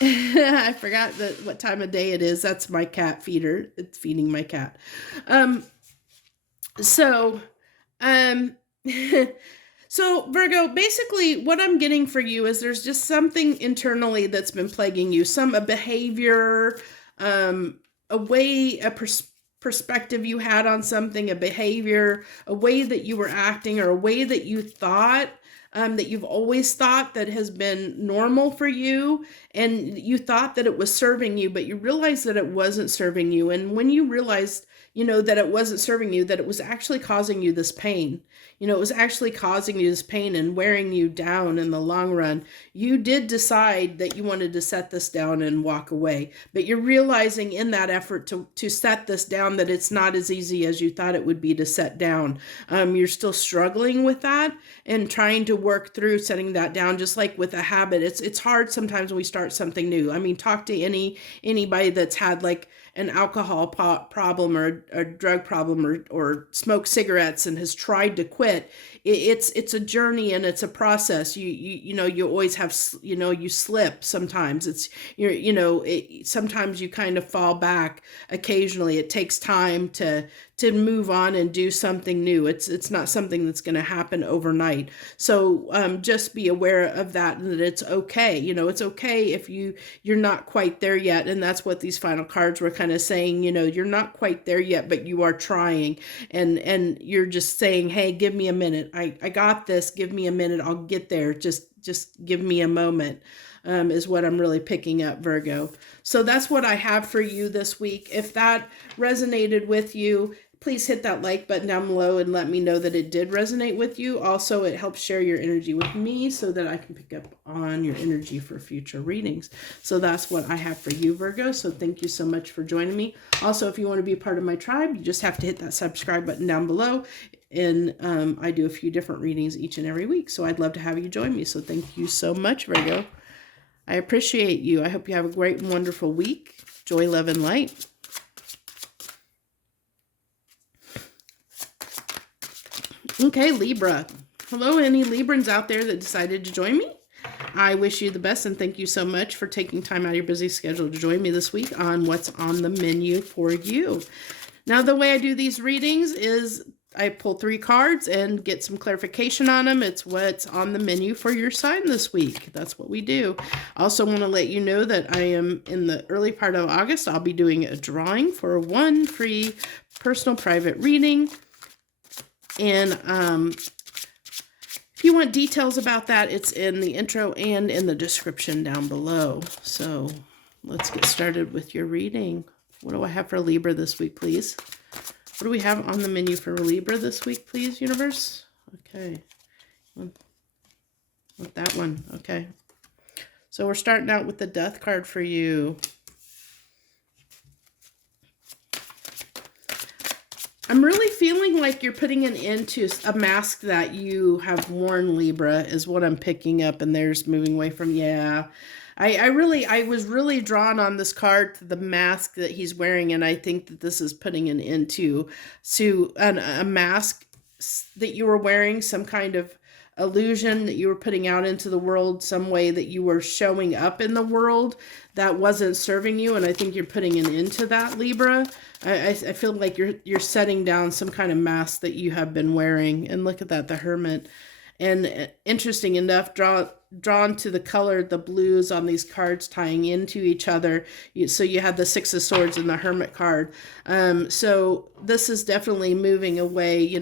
I forgot what time of day it is. That's my cat feeder. It's feeding my cat. So Virgo, basically what I'm getting for you is there's just something internally that's been plaguing you, a behavior, a way, a perspective you had on something, a behavior, a way that you were acting, or a way that you thought, that you've always thought that has been normal for you, and you thought that it was serving you, but you realized that it wasn't serving you. And when you realized, that it wasn't serving you, that it was actually causing you this pain, it was actually causing you this pain and wearing you down in the long run, you did decide that you wanted to set this down and walk away. But you're realizing in that effort to set this down that it's not as easy as you thought it would be to set down. You're still struggling with that and trying to work through setting that down. Just like with a habit, it's hard sometimes when we start something new. I mean, talk to anybody that's had like an alcohol problem or a drug problem or smoked cigarettes and has tried to quit. It's a journey and it's a process. You always have, you slip sometimes. Sometimes you kind of fall back occasionally. It takes time to move on and do something new. It's not something that's going to happen overnight. So just be aware of that, and that it's okay. It's okay if you're not quite there yet. And that's what these final cards were kind of saying. You're not quite there yet, but you are trying, and you're just saying, hey, give me a minute. I got this. Give me a minute. I'll get there. Just give me a moment. Is what I'm really picking up, Virgo. So that's what I have for you this week. If that resonated with you, please hit that like button down below and let me know that it did resonate with you. Also, it helps share your energy with me so that I can pick up on your energy for future readings. So that's what I have for you, Virgo. So thank you so much for joining me. Also, if you want to be a part of my tribe, you just have to hit that subscribe button down below. And I do a few different readings each and every week. So I'd love to have you join me. So thank you so much, Virgo. I appreciate you. I hope you have a great and wonderful week. Joy, love, and light. Okay, Libra. Hello, any Librans out there that decided to join me? I wish you the best, and thank you so much for taking time out of your busy schedule to join me this week on what's on the menu for you. Now, the way I do these readings is I pull 3 cards and get some clarification on them. It's what's on the menu for your sign this week. That's what we do. Also want to let you know that I am in the early part of August. I'll be doing a drawing for 1 free personal private reading. And if you want details about that, it's in the intro and in the description down below. So let's get started with your reading. What do I have for Libra this week, please? What do we have on the menu for Libra this week, please, universe? Okay. Want that one. Okay. So we're starting out with the Death card for you. I'm really feeling like you're putting an end to a mask that you have worn, Libra, is what I'm picking up. And there's moving away from, yeah. I was really drawn on this card to the mask that he's wearing, and I think that this is putting an end to a mask that you were wearing, some kind of illusion that you were putting out into the world, some way that you were showing up in the world that wasn't serving you, and I think you're putting an end to that, Libra. I feel like you're setting down some kind of mask that you have been wearing, and look at that, the Hermit. And interesting enough, drawn to the color, the blues on these cards tying into each other. So you have the 6 of Swords and the Hermit card. So this is definitely moving away,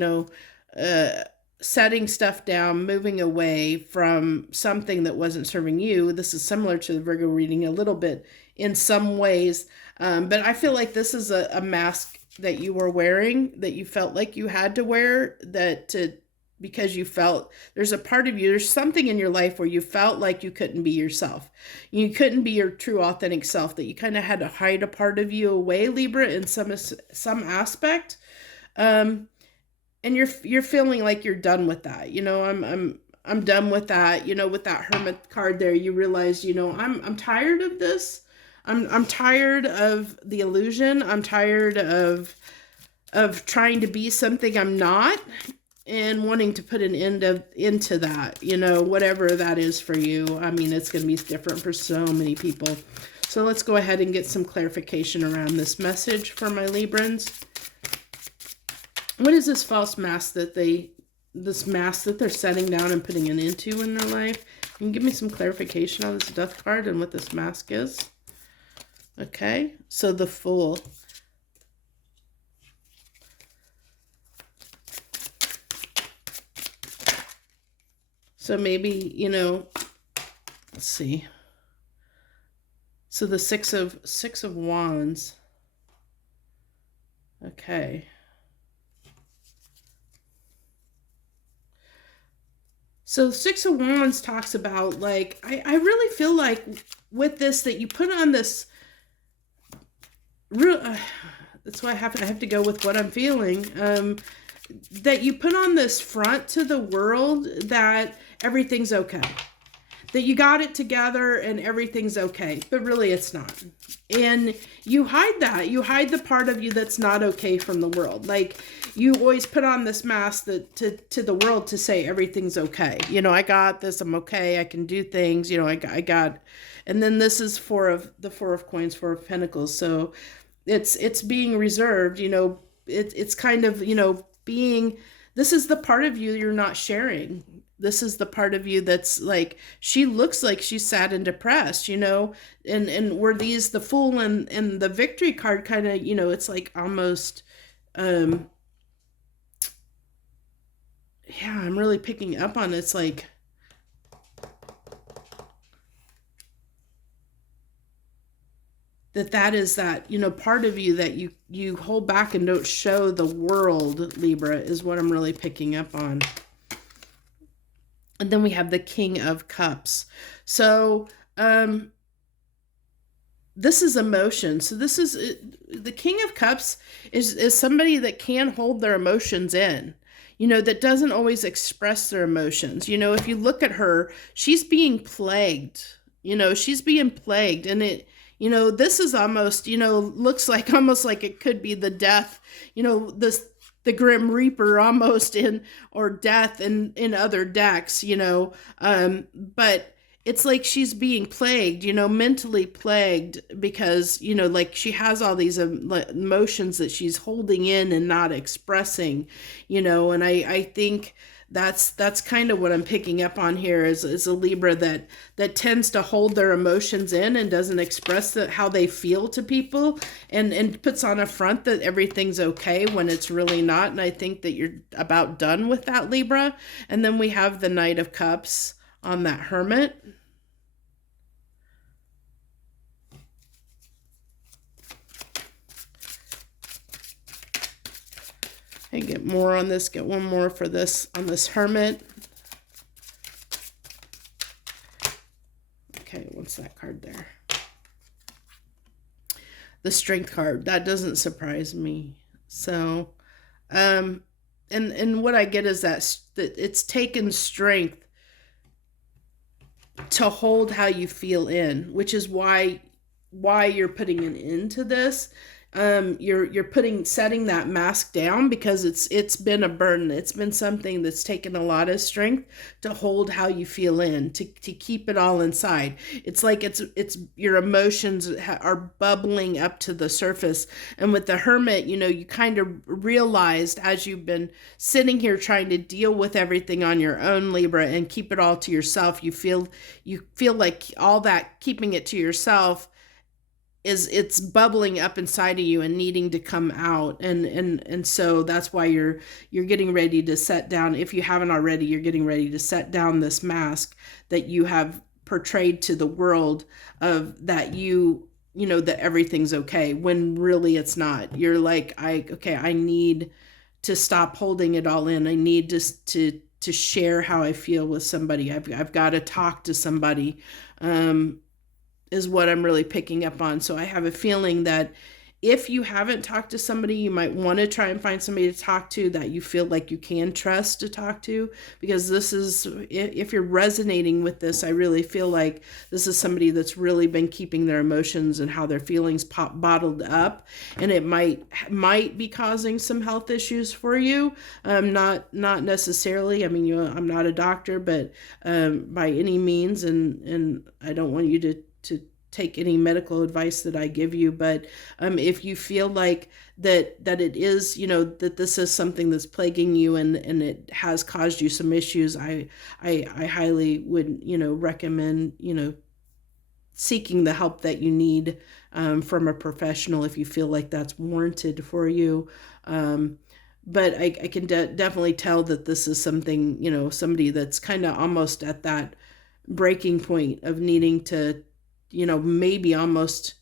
setting stuff down, moving away from something that wasn't serving you. This is similar to the Virgo reading a little bit in some ways. But I feel like this is a mask that you were wearing, that you felt like you had to wear, because you felt there's a part of you, there's something in your life where you felt like you couldn't be yourself. You couldn't be your true authentic self, that you kind of had to hide a part of you away, Libra, in some aspect. And you're feeling like you're done with that. I'm done with that. With that Hermit card there, you realize, I'm tired of this. I'm tired of the illusion. I'm tired of trying to be something I'm not, and wanting to put an end into that, whatever that is for you. I mean, it's going to be different for so many people. So let's go ahead and get some clarification around this message for my Librans. What is this false mask this mask that they're setting down and putting an end to in their life? Can you give me some clarification on this Death card and what this mask is? Okay, so the Fool. So maybe, let's see. So the six of wands. Okay. So Six of Wands talks about, like, I really feel like with this that you put on this real, that's why I have to go with what I'm feeling, that you put on this front to the world that everything's okay. That you got it together and everything's okay, but really it's not. And you hide that. You hide the part of you that's not okay from the world. Like, you always put on this mask that to the world to say everything's okay. I got this. I'm okay. I can do things. I got. And then this is the Four of Coins, Four of Pentacles. So it's being reserved. It's kind of being. This is the part of you you're not sharing. This is the part of you that's like, she looks like she's sad and depressed, and were these the Fool and the Victory card kind of, it's like almost, yeah, I'm really picking up on it. It's like, that is that, part of you that you hold back and don't show the world, Libra, is what I'm really picking up on. And then we have the King of Cups. So this is emotion. So this is the King of Cups is somebody that can hold their emotions in, that doesn't always express their emotions. If you look at her, she's being plagued. She's being plagued, and it. This is almost, looks like almost like it could be the death. The Grim Reaper almost or death in other decks, but it's like she's being plagued, mentally plagued, because, like she has all these emotions that she's holding in and not expressing, and I think that's kind of what I'm picking up on here is a Libra that tends to hold their emotions in and doesn't express how they feel to people, and puts on a front that everything's okay when it's really not. And I think that you're about done with that, Libra. And then we have the Knight of Cups on that Hermit. And get more on this, get one more for this on this Hermit. Okay, what's that card there? The Strength card. That doesn't surprise me. So, and what I get is that it's taken strength to hold how you feel in, which is why you're putting an end to this. You're setting that mask down, because it's been a burden. It's been something that's taken a lot of strength to hold how you feel in, to keep it all inside. It's like it's your emotions are bubbling up to the surface. And with the Hermit, you kind of realized, as you've been sitting here trying to deal with everything on your own, Libra, and keep it all to yourself, you feel like all that keeping it to yourself it's bubbling up inside of you and needing to come out, and so that's why you're getting ready to set down. If you haven't already, you're getting ready to set down this mask that you have portrayed to the world of that that everything's okay, when really it's not. You're like, I need to stop holding it all in. I need to share how I feel with somebody. I've got to talk to somebody. Is what I'm really picking up on. So I have a feeling that if you haven't talked to somebody, you might want to try and find somebody to talk to that you feel like you can trust to talk to, because this is, if you're resonating with this, I really feel like this is somebody that's really been keeping their emotions and how their feelings bottled up, and it might be causing some health issues for you. Not necessarily. I mean, I'm not a doctor, but by any means, and I don't want you to take any medical advice that I give you, but if you feel like that it is, that this is something that's plaguing you and it has caused you some issues, I highly would, recommend, seeking the help that you need from a professional if you feel like that's warranted for you. but I can definitely tell that this is something, you know, somebody that's kind of almost at that breaking point of needing to, you know, maybe almost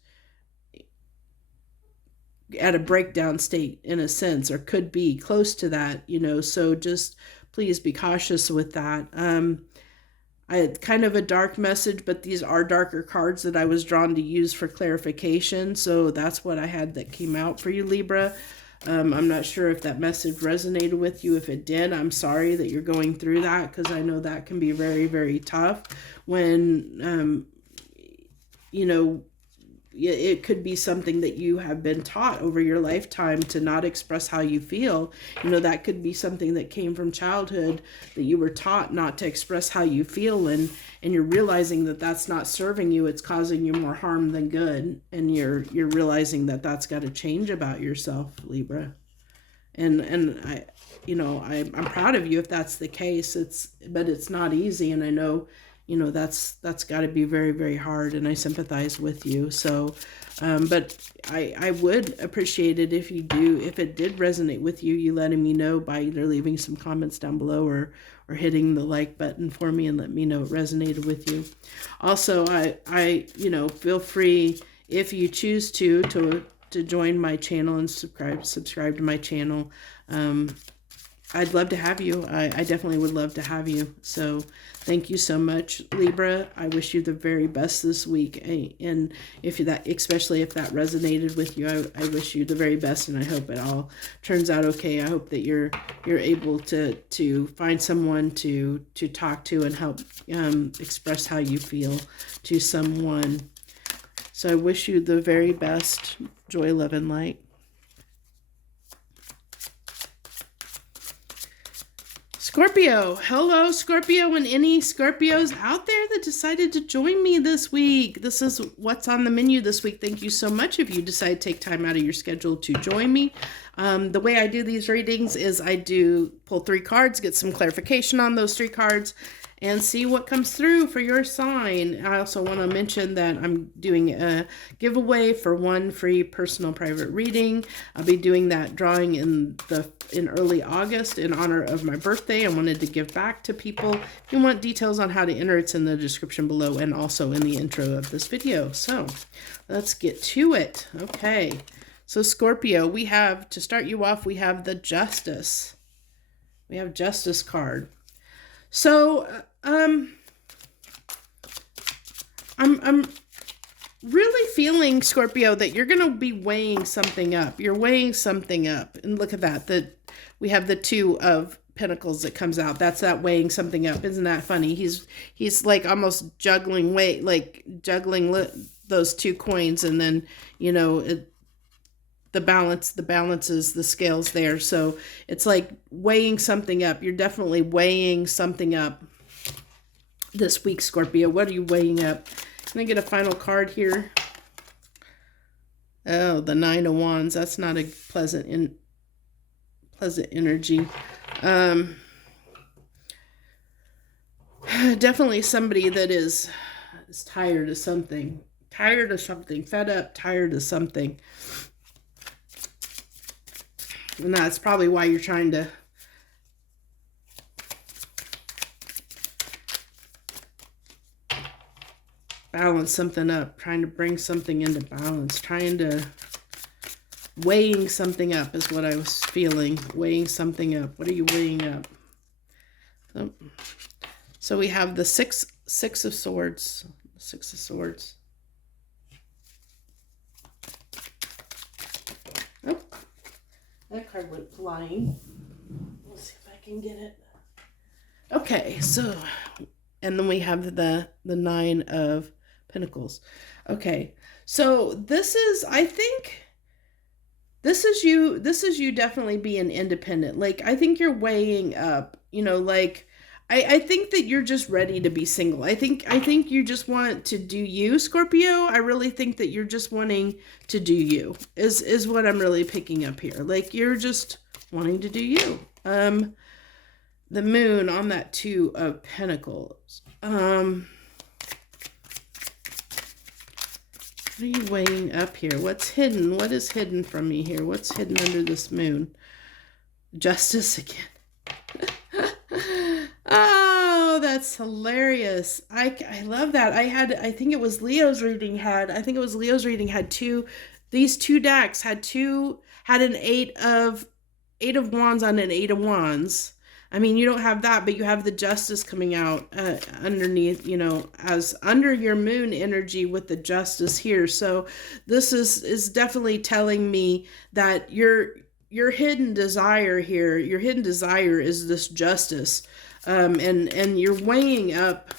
at a breakdown state in a sense, or could be close to that, you know, so just please be cautious with that. I had kind of a dark message, but these are darker cards that I was drawn to use for clarification. So that's what I had that came out for you, Libra. I'm not sure if that message resonated with you. If it did, I'm sorry that you're going through that, because I know that can be very, very tough when, you know, it could be something that you have been taught over your lifetime to not express how you feel. You know, that could be something that came from childhood, that you were taught not to express how you feel, and you're realizing that that's not serving you. It's causing you more harm than good, and you're realizing that that's got to change about yourself, Libra. And I, you know, I'm proud of you if that's the case. But it's not easy, and I know, you know, that's got to be very, very hard, and I sympathize with you. So, but I would appreciate it if it did resonate with you, you letting me know by either leaving some comments down below or hitting the like button for me and let me know it resonated with you. Also, I you know, feel free, if you choose to join my channel and subscribe to my channel. I'd love to have you. I definitely would love to have you. So thank you so much, Libra. I wish you the very best this week. And especially if that resonated with you, I wish you the very best, and I hope it all turns out okay. I hope that you're able to find someone to talk to and help express how you feel to someone. So I wish you the very best. Joy, love, and light. Scorpio. Hello, Scorpio, and any Scorpios out there that decided to join me this week. This is what's on the menu this week. Thank you so much if you decide to take time out of your schedule to join me. The way I do these readings is I do pull 3 cards, get some clarification on those 3 cards, and see what comes through for your sign. I also want to mention that I'm doing a giveaway for 1 free personal private reading. I'll be doing that drawing in early August in honor of my birthday. I wanted to give back to people. If you want details on how to enter, it's in the description below and also in the intro of this video. So let's get to it. Okay. So Scorpio, we have, to start you off, we have the Justice. We have Justice card. So, I'm really feeling, Scorpio, that you're going to be weighing something up. You're weighing something up. And look at that. We have the 2 of Pentacles that comes out. That's that weighing something up. Isn't that funny? He's like almost juggling weight, like juggling those 2 coins, and then, you know, the balance is the scales there. So it's like weighing something up. You're definitely weighing something up this week, Scorpio. What are you weighing up? Can I get a final card here? Oh, the 9 of Wands. That's not a pleasant energy. Definitely somebody that is tired of something. Fed up, tired of something. And that's probably why you're trying to balance something up, trying to bring something into balance, weighing something up is what I was feeling. Weighing something up. What are you weighing up? So we have the six of Swords. 6 of Swords. Oh. That card went flying. Let's see if I can get it. Okay, so, and then we have the 9 of Pentacles. Okay, so this is, I think, this is you definitely being independent. Like, I think you're weighing up, you know, like, I think that you're just ready to be single. I think you just want to do you, Scorpio. I really think that you're just wanting to do you is what I'm really picking up here. Like, you're just wanting to do you. The Moon on that 2 of Pentacles. What are you weighing up here? What's hidden? What is hidden from me here? What's hidden under this Moon? Justice again. Oh, that's hilarious. I love that. I think it was Leo's reading had two, these two decks had an eight of wands on an eight of wands. I mean, you don't have that, but you have the justice coming out underneath, as under your moon energy with the justice here. So this is definitely telling me that your hidden desire here, your hidden desire is this justice. And you're weighing up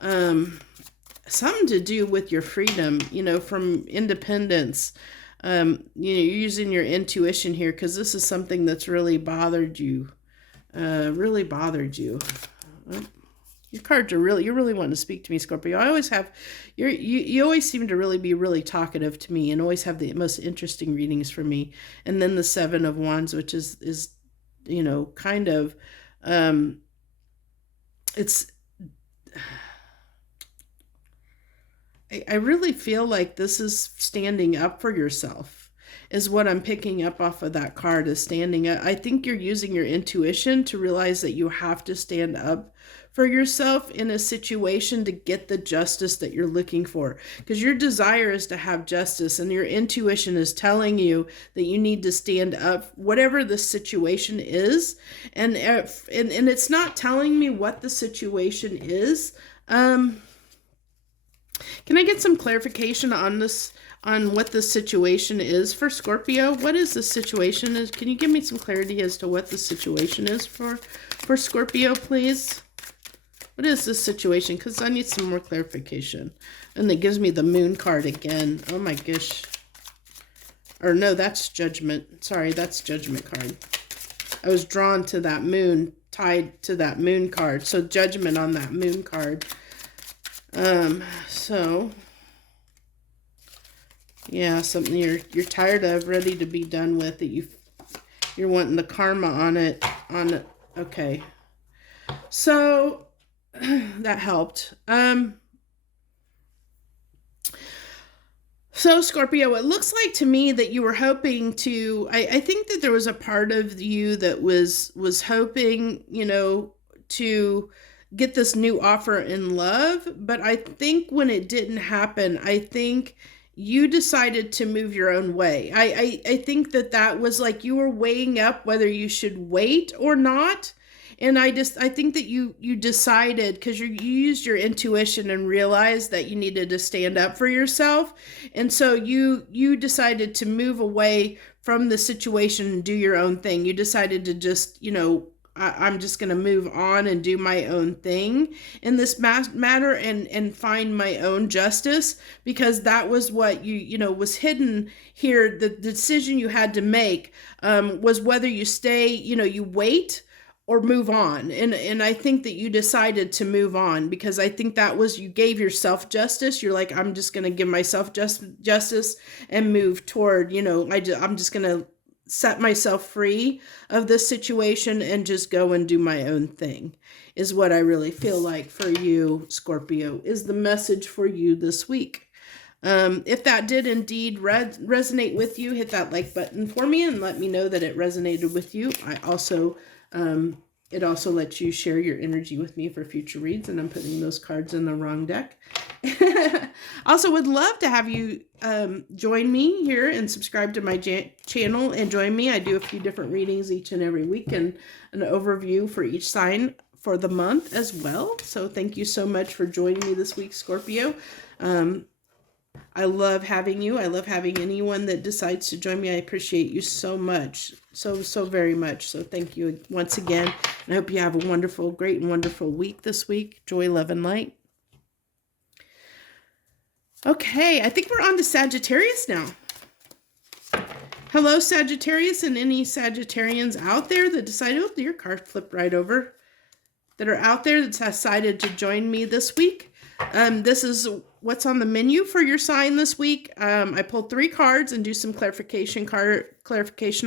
something to do with your freedom, from independence. You're using your intuition here because this is something that's really bothered you. Well, your cards are you're really wanting to speak to me, Scorpio. I always have, you always seem to really be really talkative to me and always have the most interesting readings for me. And then the Seven of Wands, which is kind of, I really feel like this is standing up for yourself is what I'm picking up off of that card, is standing up. I think you're using your intuition to realize that you have to stand up for yourself in a situation to get the justice that you're looking for, because your desire is to have justice and your intuition is telling you that you need to stand up whatever the situation is. And it's not telling me what the situation is. Can I get some clarification on this, on what the situation is for Scorpio? What is the situation? Can you give me some clarity as to what the situation is for Scorpio, please? What is this situation? Because I need some more clarification. And it gives me the moon card again. Oh my gosh. Or no, that's judgment. Sorry, that's judgment card. I was drawn to that moon, tied to that moon card. So judgment on that moon card. So yeah, something you're tired of, ready to be done with, that you're wanting the karma on it. Okay. So that helped. So Scorpio, it looks like to me that you were hoping to, I think that there was a part of you that was hoping, to get this new offer in love. But I think when it didn't happen, I think you decided to move your own way. I think that was like you were weighing up whether you should wait or not. And I think that you decided, because you used your intuition and realized that you needed to stand up for yourself. And so you decided to move away from the situation and do your own thing. You decided to just, I'm just going to move on and do my own thing in this matter and find my own justice, because that was what was hidden here. The decision you had to make was whether you stay, you wait or move on. And I think that you decided to move on, because I think that was, you gave yourself justice. You're like, I'm just going to give myself justice and move toward, I'm just going to set myself free of this situation and just go and do my own thing, is what I really feel like for you, Scorpio, is the message for you this week. If that did indeed resonate with you, hit that like button for me and let me know that it resonated with you. I also, it also lets you share your energy with me for future reads, and I'm putting those cards in the wrong deck. Also would love to have you join me here and subscribe to my channel and join me. I do a few different readings each and every week and an overview for each sign for the month as well. So thank you so much for joining me this week, Scorpio. I love having you. I love having anyone that decides to join me. I appreciate you so much. So very much. So thank you once again. And I hope you have a wonderful, great and wonderful week this week. Joy, love, and light. Okay, I think we're on to Sagittarius now. Hello, Sagittarius, and any Sagittarians out there that decided, oh, your card flipped right over, that are out there that decided to join me this week. This is what's on the menu for your sign this week. I pulled 3 cards and do some clarification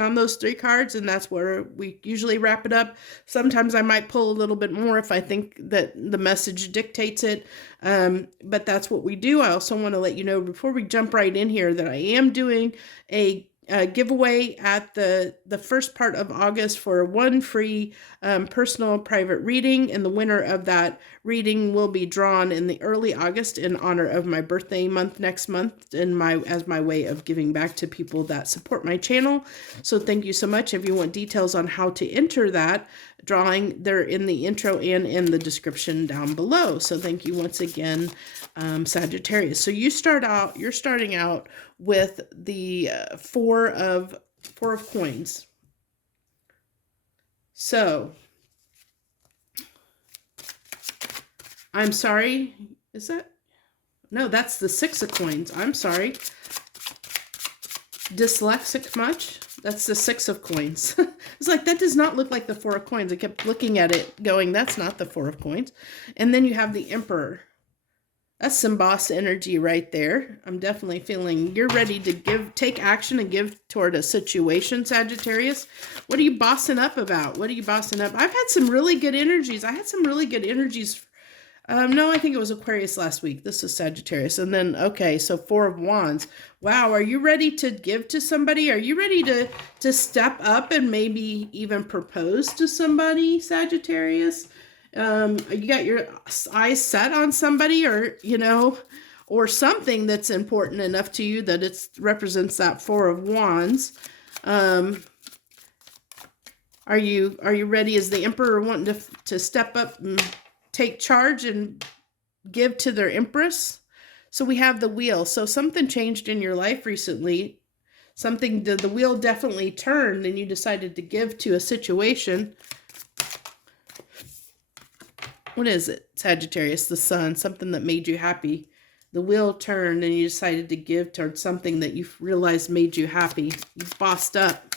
on those 3 cards, and that's where we usually wrap it up. Sometimes I might pull a little bit more if I think that the message dictates it, but that's what we do. I also want to let you know before we jump right in here that I am doing a giveaway at the first part of August for one free personal private reading, and the winner of that reading will be drawn in the early August in honor of my birthday month next month, and as my way of giving back to people that support my channel. So thank you so much. If you want details on how to enter that drawing, they're in the intro and in the description down below. So thank you once again, Sagittarius. So you're starting out with the four of coins. So I'm sorry, is that? No, that's the 6 of coins. I'm sorry. Dyslexic much? That's the 6 of coins. It's like, that does not look like the 4 of coins. I kept looking at it going, that's not the 4 of coins. And then you have the Emperor. That's some boss energy right there. I'm definitely feeling you're ready to take action and give toward a situation, Sagittarius. What are you bossing up about? What are you bossing up? I've had some really good energies. I had some really good energies. No, I think it was Aquarius last week. This is Sagittarius. And then, okay, so 4 of Wands. Wow, are you ready to give to somebody? Are you ready to step up and maybe even propose to somebody, Sagittarius? You got your eyes set on somebody, or, or something that's important enough to you that it represents that 4 of Wands. Are you ready? Is the Emperor wanting to step up and take charge and give to their Empress? So we have the Wheel. So something changed in your life recently. The wheel definitely turned and you decided to give to a situation. What is it, Sagittarius? The Sun, something that made you happy. The wheel turned and you decided to give towards something that you realized made you happy. You bossed up,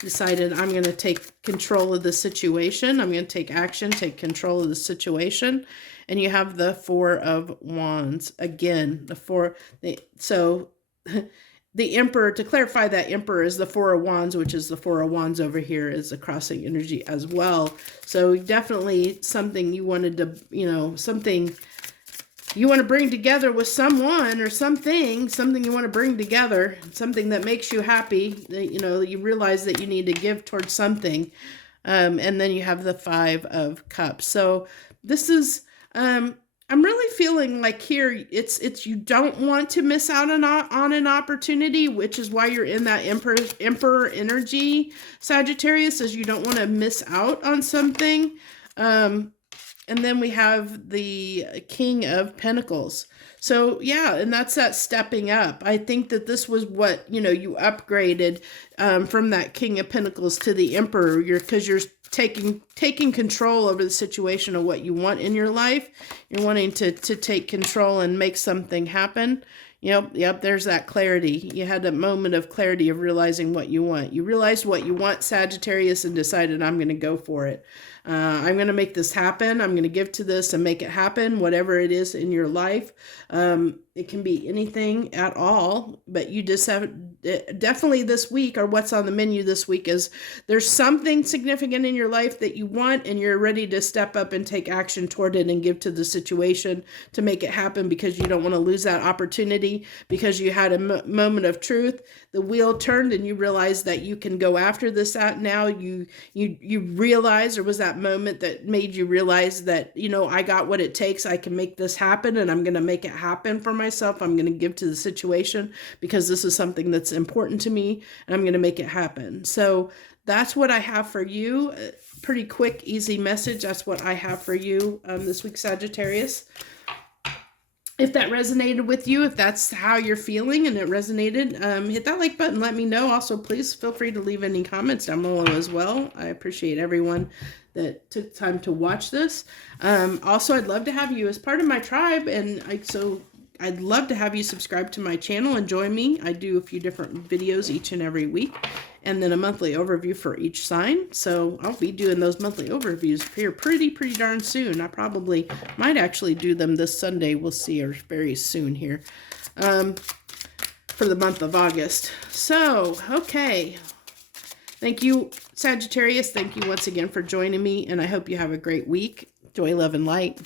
decided, I'm going to take control of the situation. I'm going to take action, take control of the situation. And you have the 4 of Wands. Again, so the Emperor, to clarify, that Emperor is the 4 of Wands, which is the 4 of Wands over here, is the crossing energy as well. So definitely something you wanted to, something you want to bring together with someone or something you want to bring together, something that makes you happy, you realize that you need to give towards something. And then you have the 5 of Cups. So this is, I'm really feeling like here, it's you don't want to miss out on an opportunity, which is why you're in that Emperor energy, Sagittarius, is you don't want to miss out on something. And then we have the King of Pentacles. So yeah, and that's that stepping up. I think that this was what, you upgraded from that King of Pentacles to the Emperor, because you're taking control over the situation of what you want in your life. You're wanting to take control and make something happen. Yep, there's that clarity. You had a moment of clarity of realizing what you want. You realized what you want, Sagittarius, and decided, I'm going to go for it. I'm going to make this happen. I'm going to give to this and make it happen, whatever it is in your life. It can be anything at all, but you just have definitely this week, or what's on the menu this week, is there's something significant in your life that you want, and you're ready to step up and take action toward it and give to the situation to make it happen, because you don't want to lose that opportunity, because you had a moment of truth. The wheel turned and you realized that you can go after this out now. You realize, or was that moment that made you realize that, I got what it takes. I can make this happen, and I'm going to make it happen for myself. I'm going to give to the situation because this is something that's important to me, and I'm going to make it happen. So that's what I have for you. Pretty quick, easy message. That's what I have for you this week, Sagittarius. If that resonated with you, if that's how you're feeling and it resonated, hit that like button. Let me know. Also, please feel free to leave any comments down below as well. I appreciate everyone that took time to watch this. Also, I'd love to have you as part of my tribe, and I'd love to have you subscribe to my channel and join me. I do a few different videos each and every week, and then a monthly overview for each sign. So I'll be doing those monthly overviews here pretty darn soon. I probably might actually do them this Sunday. We'll see, or very soon here, for the month of August. So, okay. Thank you, Sagittarius. Thank you once again for joining me, and I hope you have a great week. Joy, love, and light.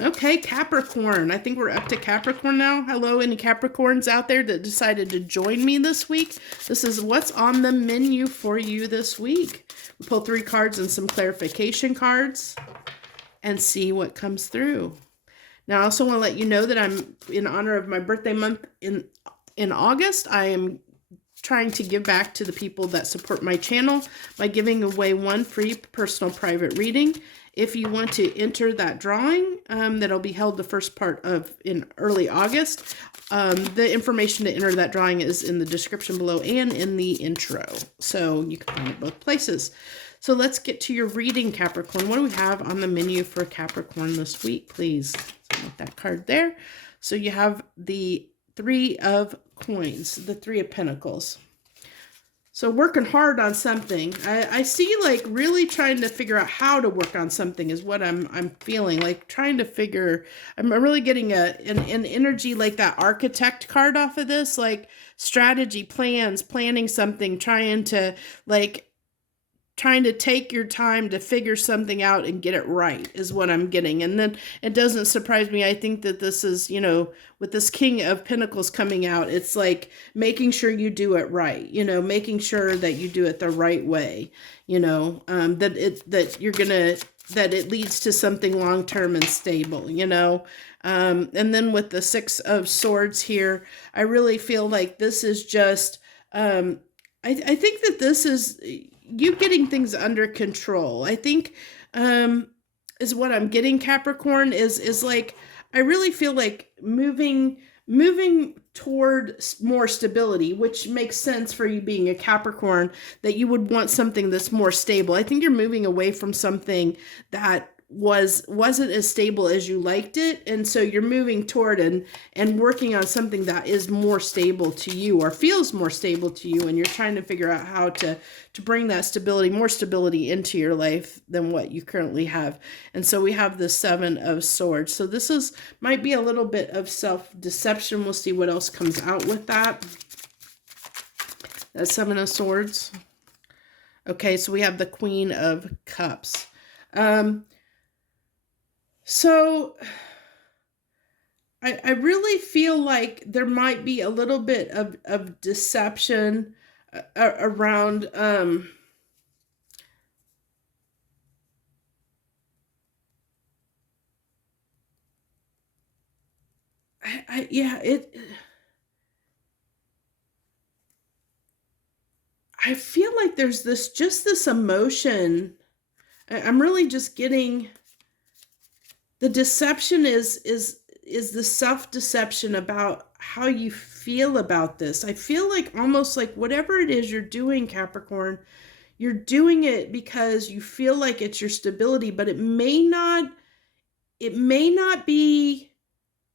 Okay, Capricorn. I think we're up to Capricorn now. Hello, any Capricorns out there that decided to join me this week? This is what's on the menu for you this week. We pull 3 cards and some clarification cards and see what comes through. Now, I also want to let you know that I'm, in honor of my birthday month in August, I am trying to give back to the people that support my channel by giving away 1 free personal private reading. If you want to enter that drawing, that'll be held the first part of in early August. The information to enter that drawing is in the description below and in the intro. So you can find it both places. So let's get to your reading, Capricorn. What do we have on the menu for Capricorn this week, please? So with that card there. So you have the 3 of coins, the 3 of pentacles. So working hard on something. I see like really trying to figure out how to work on something is what I'm feeling. Like trying to figure, I'm really getting an energy like that architect card off of this, like strategy, plans, planning something, trying to take your time to figure something out and get it right is what I'm getting. And then it doesn't surprise me. I think that this is, you know, with this King of Pentacles coming out, it's like making sure you do it right, you know, making sure that you do it the right way, you know, that it leads to something long-term and stable, you know. And then with the 6 of Swords here, I really feel like this is just, I think that this is you getting things under control. I think is what I'm getting, Capricorn, is like I really feel like moving toward more stability, which makes sense for you being a Capricorn, that you would want something that's more stable. I think you're moving away from something that wasn't as stable as you liked it, and so you're moving toward and working on something that is more stable to you or feels more stable to you, and you're trying to figure out how to bring that stability, more stability into your life than what you currently have. And so we have the 7 of Swords. So this might be a little bit of self-deception. We'll see what else comes out with that. That 7 of Swords. Okay, so we have the Queen of Cups. So I really feel like there might be a little bit of deception around I feel like there's this emotion. I'm really just getting the deception is the self-deception about how you feel about this. I feel like almost like whatever it is you're doing, Capricorn, you're doing it because you feel like it's your stability, but it may not be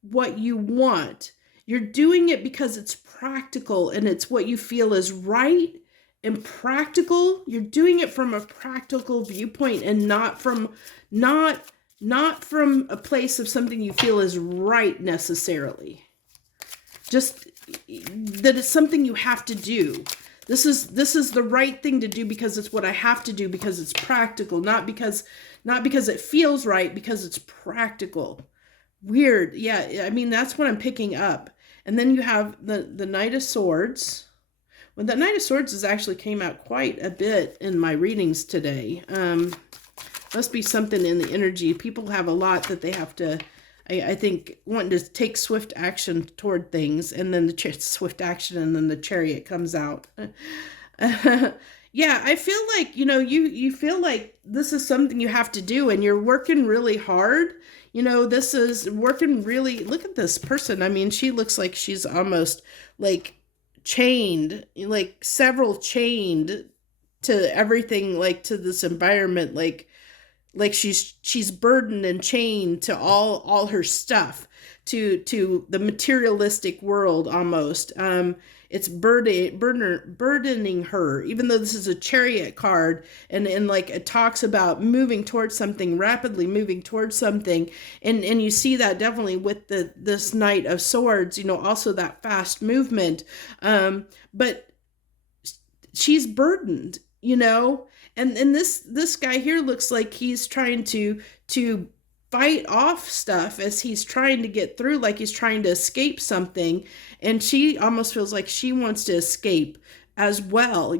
what you want. You're doing it because it's practical and it's what you feel is right and practical. You're doing it from a practical viewpoint and not from a place of something you feel is right necessarily. Just that it's something you have to do. This is the right thing to do because it's what I have to do because it's practical, not because it feels right, because it's practical. Weird. Yeah, I mean, that's what I'm picking up. And then you have the Knight of Swords. Well, the Knight of Swords has actually came out quite a bit in my readings today. Must be something in the energy. People have a lot that they have to, I think, wanting to take swift action toward things, and then the swift action, and then the Chariot comes out. Yeah, I feel like, you know, you feel like this is something you have to do, and you're working really hard. You know, this is working really, look at this person. I mean, she looks like she's almost like chained, like several chained to everything, like to this environment, like she's burdened and chained to all her stuff, to the materialistic world almost. It's burdening her, even though this is a Chariot card, and like it talks about moving towards something, rapidly moving towards something, and you see that definitely with this Knight of Swords, you know, also that fast movement, but she's burdened, you know. And this guy here looks like he's trying to fight off stuff as he's trying to get through, like he's trying to escape something. And she almost feels like she wants to escape as well,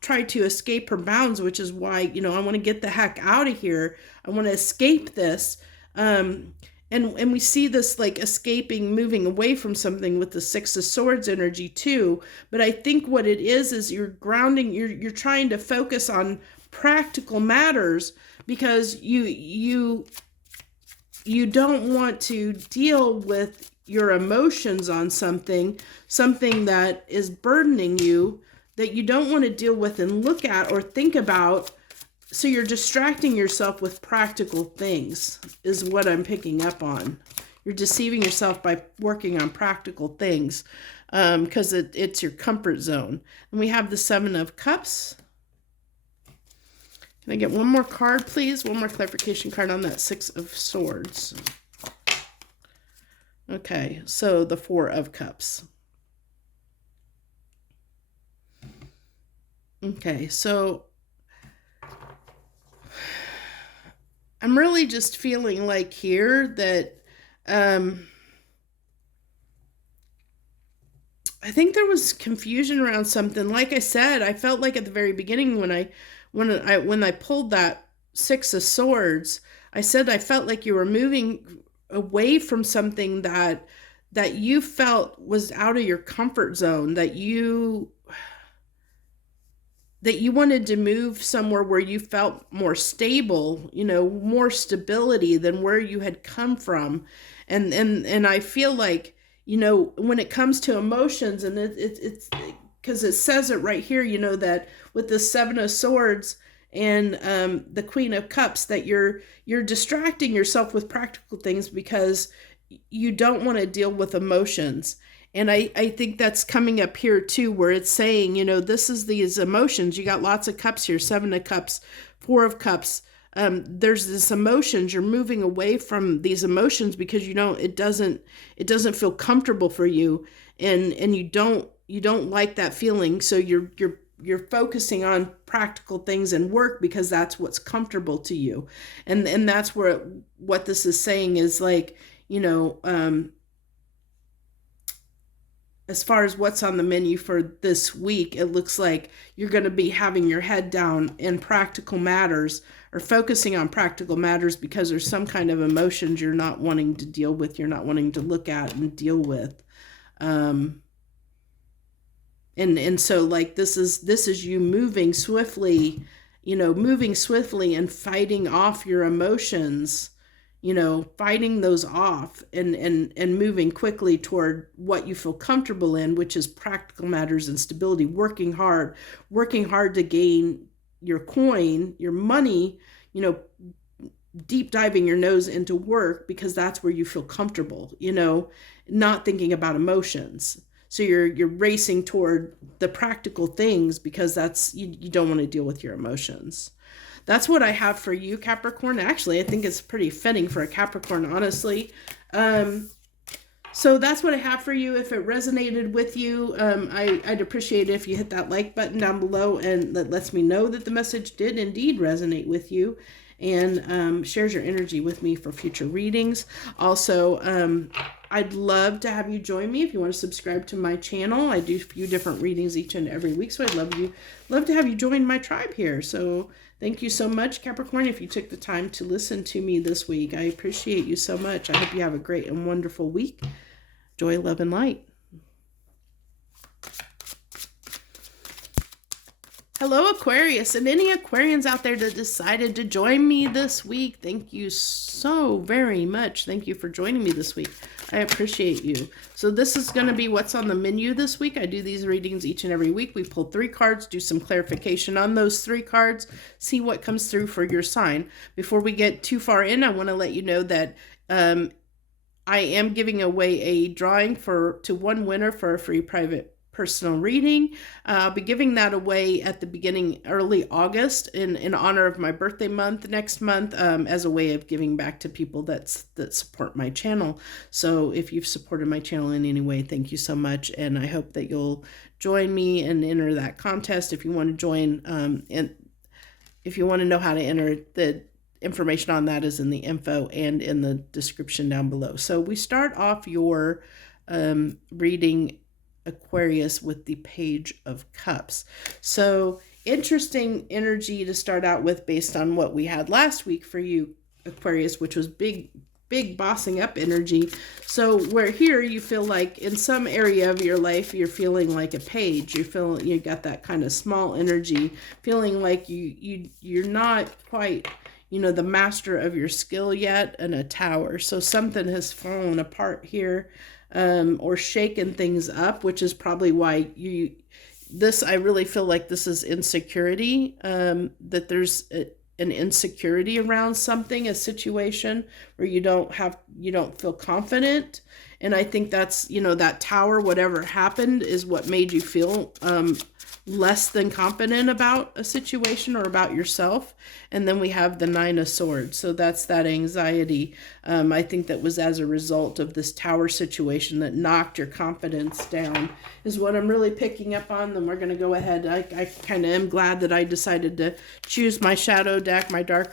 try to escape her bounds, which is why, I want to get the heck out of here. I want to escape this. And we see this like escaping, moving away from something with the Six of Swords energy too. But I think what it is you're grounding, you're trying to focus on practical matters, because you don't want to deal with your emotions on something that is burdening you, that you don't want to deal with and look at or think about. So you're distracting yourself with practical things is what I'm picking up on. You're deceiving yourself by working on practical things, because it's your comfort zone. And we have the Seven of Cups. Can I get one more card, please? One more clarification card on that Six of Swords. Okay, so the Four of Cups. Okay, so I'm really just feeling like here that I think there was confusion around something. Like I said, I felt like at the very beginning when I pulled that Six of Swords, I said I felt like you were moving away from something that you felt was out of your comfort zone, that you wanted to move somewhere where you felt more stable, more stability than where you had come from. And I feel like, when it comes to emotions, and it's because it says it right here, that with the Seven of Swords and the Queen of Cups, that you're distracting yourself with practical things because you don't want to deal with emotions. And I think that's coming up here too, where it's saying, this is these emotions. You got lots of cups here, Seven of Cups, Four of Cups. There's this emotions. You're moving away from these emotions because it doesn't feel comfortable for you, and you don't like that feeling. So you're focusing on practical things and work because that's what's comfortable to you. And that's what this is saying is like, as far as what's on the menu for this week, it looks like you're going to be having your head down in practical matters, or focusing on practical matters, because there's some kind of emotions you're not wanting to deal with, you're not wanting to look at and deal with. And so like this is you moving swiftly, and fighting off your emotions, fighting those off and moving quickly toward what you feel comfortable in, which is practical matters and stability, working hard to gain your coin, your money, deep diving your nose into work because that's where you feel comfortable, not thinking about emotions. So you're racing toward the practical things because that's, you don't want to deal with your emotions. That's what I have for you, Capricorn. Actually, I think it's pretty fitting for a Capricorn, honestly. So that's what I have for you. If it resonated with you, I'd appreciate it if you hit that like button down below, and that lets me know that the message did indeed resonate with you, and shares your energy with me for future readings. Also, I'd love to have you join me if you want to subscribe to my channel. I do a few different readings each and every week, so I'd love to have you join my tribe here. So thank you so much, Capricorn, if you took the time to listen to me this week. I appreciate you so much. I hope you have a great and wonderful week. Joy, love, and light. Hello, Aquarius, and any Aquarians out there that decided to join me this week. Thank you so very much. Thank you for joining me this week. I appreciate you. So this is going to be what's on the menu this week. I do these readings each and every week. We pull 3 cards, do some clarification on those 3 cards, see what comes through for your sign. Before we get too far in, I want to let you know that I am giving away a drawing to one winner for a free private personal reading. I'll be giving that away at the beginning, early August, in honor of my birthday month next month, as a way of giving back to people that support my channel. So if you've supported my channel in any way, thank you so much, and I hope that you'll join me and enter that contest. If you want to join, and if you want to know how to enter, information on that is in the info and in the description down below. So we start off your reading, Aquarius, with the Page of Cups. So interesting energy to start out with based on what we had last week for you, Aquarius, which was big bossing up energy. So where here you feel like in some area of your life you're feeling like a page, you got that kind of small energy, feeling like you're not quite, the master of your skill yet, and a Tower. So something has fallen apart here, or shaken things up, which is probably why I really feel like this is insecurity, that there's an insecurity around something, a situation where you don't feel confident. And I think that's, that Tower, whatever happened, is what made you feel less than confident about a situation or about yourself. And then we have the Nine of Swords. So that's that anxiety. I think that was as a result of this Tower situation that knocked your confidence down, is what I'm really picking up on. Then we're going to go ahead. I kind of am glad that I decided to choose my shadow deck, my dark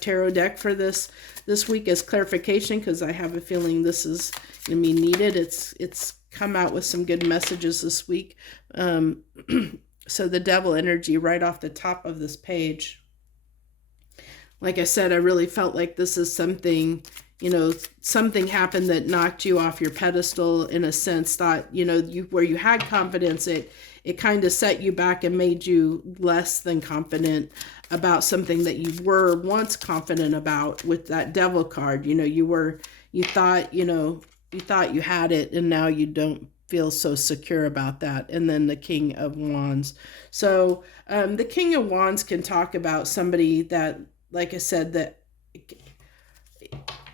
tarot deck for this week as clarification, because I have a feeling this is going to be needed. It's come out with some good messages this week. So the Devil energy right off the top of this page. Like I said, I really felt like this is something, something happened that knocked you off your pedestal, in a sense, thought, where you had confidence, it kind of set you back and made you less than confident about something that you were once confident about with that Devil card. You thought you had it, and now you don't feel so secure about that. And then the King of Wands. So the King of Wands can talk about somebody that, like I said, that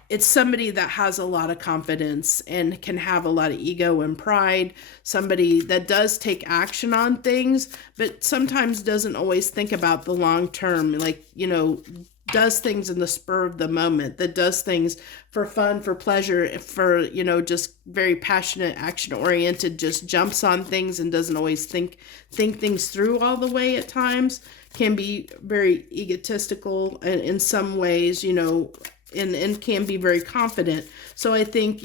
it's somebody that has a lot of confidence and can have a lot of ego and pride. Somebody that does take action on things, but sometimes doesn't always think about the long term. Like, does things in the spur of the moment, that does things for fun, for pleasure, for, just very passionate, action oriented, just jumps on things and doesn't always think things through all the way at times, can be very egotistical in some ways, and can be very confident. So I think,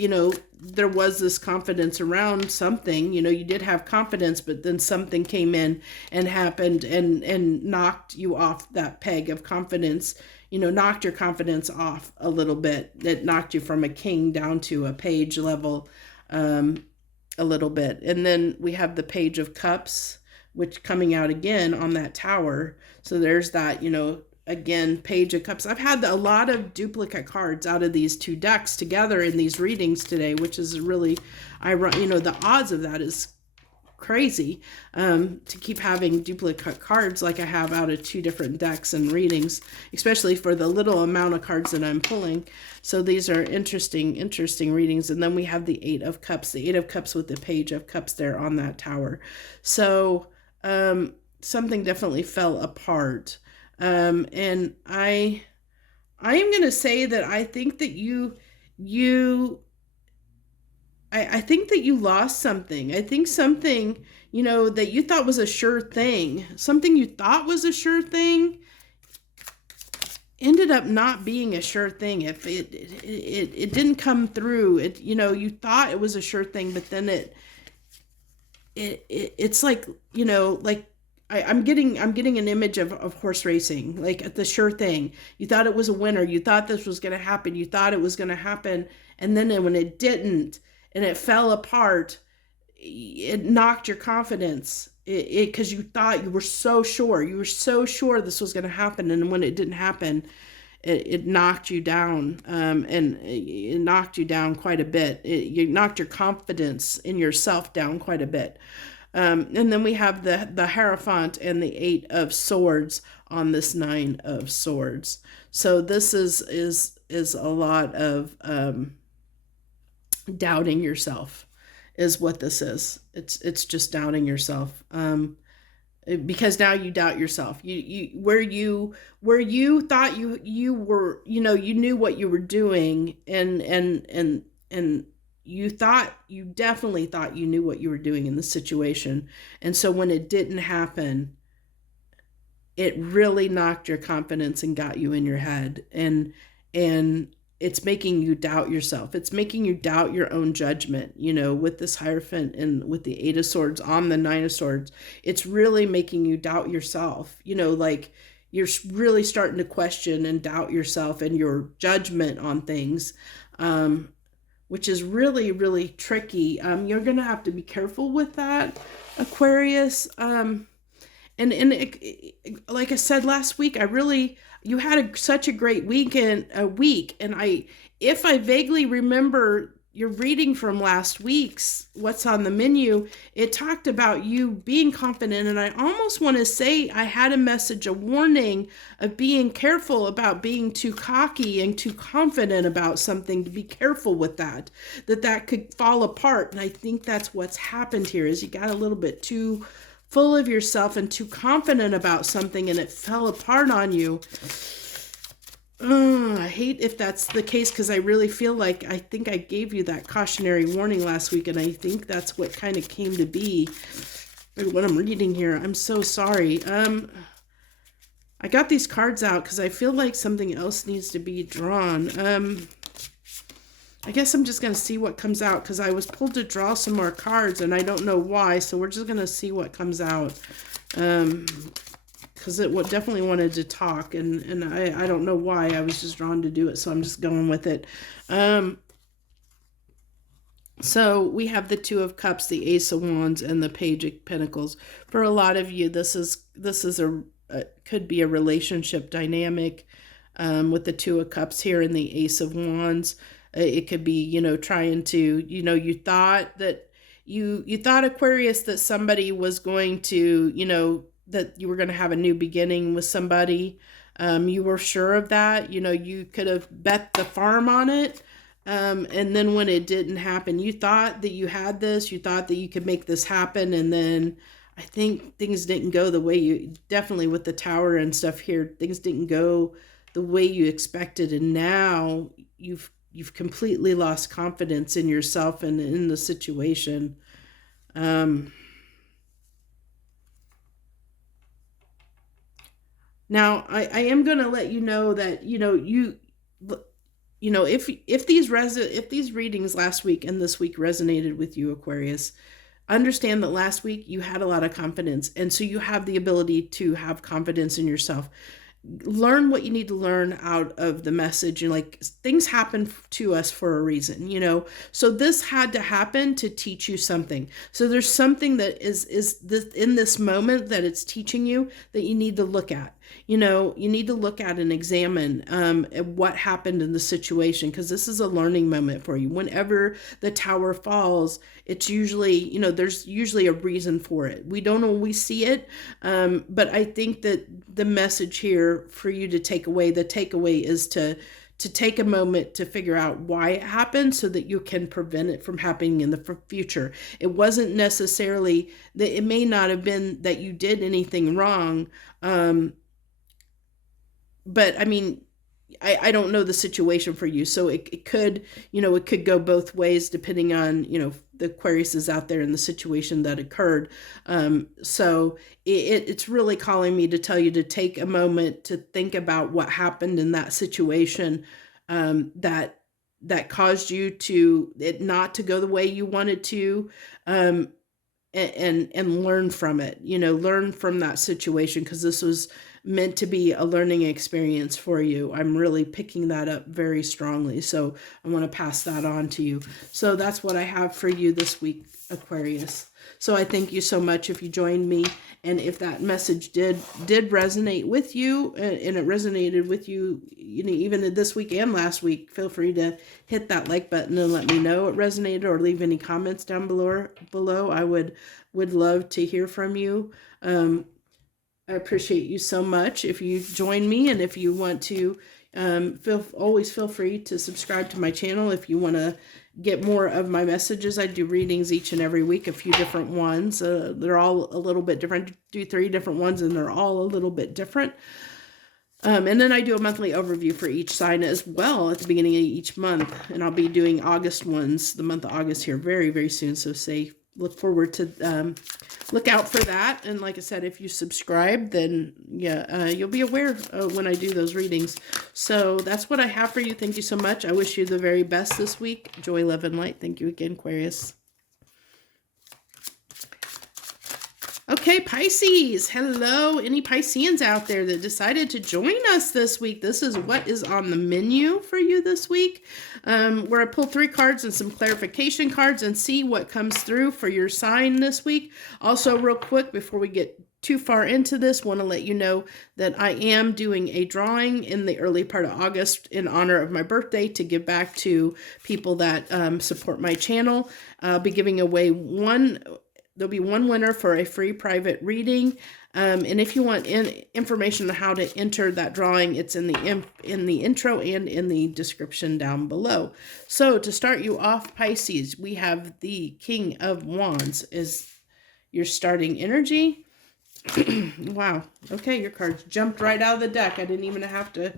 there was this confidence around something, you did have confidence, but then something came in and happened and knocked you off that peg of confidence, knocked your confidence off a little bit. It knocked you from a king down to a page level, a little bit. And then we have the Page of Cups, which coming out again on that Tower. So there's that, again, Page of Cups. I've had a lot of duplicate cards out of these two decks together in these readings today, which is really, the odds of that is crazy, to keep having duplicate cards like I have out of two different decks and readings, especially for the little amount of cards that I'm pulling. So these are interesting readings. And then we have the Eight of Cups, with the Page of Cups there on that Tower. So something definitely fell apart. And I am going to say that I think that I think that you lost something. I think something, that you thought was a sure thing, something you thought was a sure thing, ended up not being a sure thing. If it didn't come through, you thought it was a sure thing, but then it's like, like, I'm getting an image of horse racing, like the sure thing. You thought it was a winner. You thought this was going to happen. You thought it was going to happen. And then when it didn't and it fell apart, it knocked your confidence, because you thought you were so sure. You were so sure this was going to happen. And when it didn't happen, it knocked you down, and it knocked you down quite a bit. You knocked your confidence in yourself down quite a bit. And then we have the Hierophant and the Eight of Swords on this Nine of Swords. So this is a lot of doubting yourself, is what this is. It's just doubting yourself. Because now you doubt yourself. Where you thought you were, you knew what you were doing, and you definitely thought you knew what you were doing in the situation. And so when it didn't happen, it really knocked your confidence and got you in your head. And it's making you doubt yourself. It's making you doubt your own judgment, with this Hierophant and with the Eight of Swords on the Nine of Swords. It's really making you doubt yourself, like you're really starting to question and doubt yourself and your judgment on things, which is really, really tricky. You're going to have to be careful with that, Aquarius. Like I said last week, you had such a great week, and if I vaguely remember your reading from last week's What's on the Menu, it talked about you being confident, and I almost want to say I had a warning of being careful about being too cocky and too confident about something, to be careful with that could fall apart. And I think that's what's happened here, is you got a little bit too full of yourself and too confident about something, and it fell apart on you. I hate if that's the case, because I really feel like I think I gave you that cautionary warning last week, and I think that's what kind of came to be what I'm reading here. I'm so sorry. I got these cards out because I feel like something else needs to be drawn. I guess I'm just going to see what comes out, because I was pulled to draw some more cards and I don't know why. So we're just going to see what comes out. Because it definitely wanted to talk, and I don't know why. I was just drawn to do it. So I'm just going with it. So we have the Two of Cups, the Ace of Wands, and the Page of Pentacles. For a lot of you, this is could be a relationship dynamic with the Two of Cups here and the Ace of Wands. It could be, trying to, you thought Aquarius, that somebody was going to, that you were going to have a new beginning with somebody. You were sure of that. You could have bet the farm on it. And then when it didn't happen, you thought that you had this, you thought that you could make this happen. And then I think things didn't go the way definitely with the Tower and stuff here, things didn't go the way you expected. And now you've completely lost confidence in yourself and in the situation. Now I am going to let you know that, if these readings last week and this week resonated with you, Aquarius, understand that last week you had a lot of confidence. And so you have the ability to have confidence in yourself. Learn what you need to learn out of the message. And like, things happen to us for a reason, so this had to happen to teach you something. So there's something that is in this moment that it's teaching you that you need to look at. You need to look at and examine what happened in the situation, because this is a learning moment for you. Whenever the Tower falls, it's usually, there's usually a reason for it. We don't always see it, but I think that the message here for you to take away, the takeaway is to take a moment to figure out why it happened, so that you can prevent it from happening in the future. It wasn't necessarily that, it may not have been that you did anything wrong, but I mean, I don't know the situation for you. So it could, it could go both ways depending on, the Aquariuses out there in the situation that occurred. So it's really calling me to tell you to take a moment to think about what happened in that situation, that caused you to it not to go the way you wanted to, and learn from it, learn from that situation, because this was meant to be a learning experience for you. I'm really picking that up very strongly. So I want to pass that on to you. So that's what I have for you this week, Aquarius. So I thank you so much if you joined me. And if that message did resonate with you, and it resonated with you, even this week and last week, feel free to hit that like button and let me know it resonated, or leave any comments down below. I would love to hear from you. I appreciate you so much if you join me, and if you want to, always feel free to subscribe to my channel if you want to get more of my messages. I do readings each and every week, a few different ones. They're all a little bit different. I do 3 different ones, and they're all a little bit different. And then I do a monthly overview for each sign as well at the beginning of each month, and I'll be doing August ones, the month of August here, very, very soon. So look forward to, look out for that. And like I said, if you subscribe, then yeah, you'll be aware when I do those readings. So that's what I have for you. Thank you so much. I wish you the very best this week. Joy, love, and light. Thank you again, Aquarius. Okay, Pisces. Hello. Any Pisceans out there that decided to join us this week? This is what is on the menu for you this week. Where I pull 3 cards and some clarification cards and see what comes through for your sign this week. Also, real quick, before we get too far into this, want to let you know that I am doing a drawing in the early part of August in honor of my birthday to give back to people that support my channel. I'll be giving away there'll be one winner for a free private reading. And if you want information on how to enter that drawing, it's in the intro and in the description down below. So to start you off, Pisces, we have the King of Wands is your starting energy. Wow. Okay, your cards jumped right out of the deck. I didn't even have to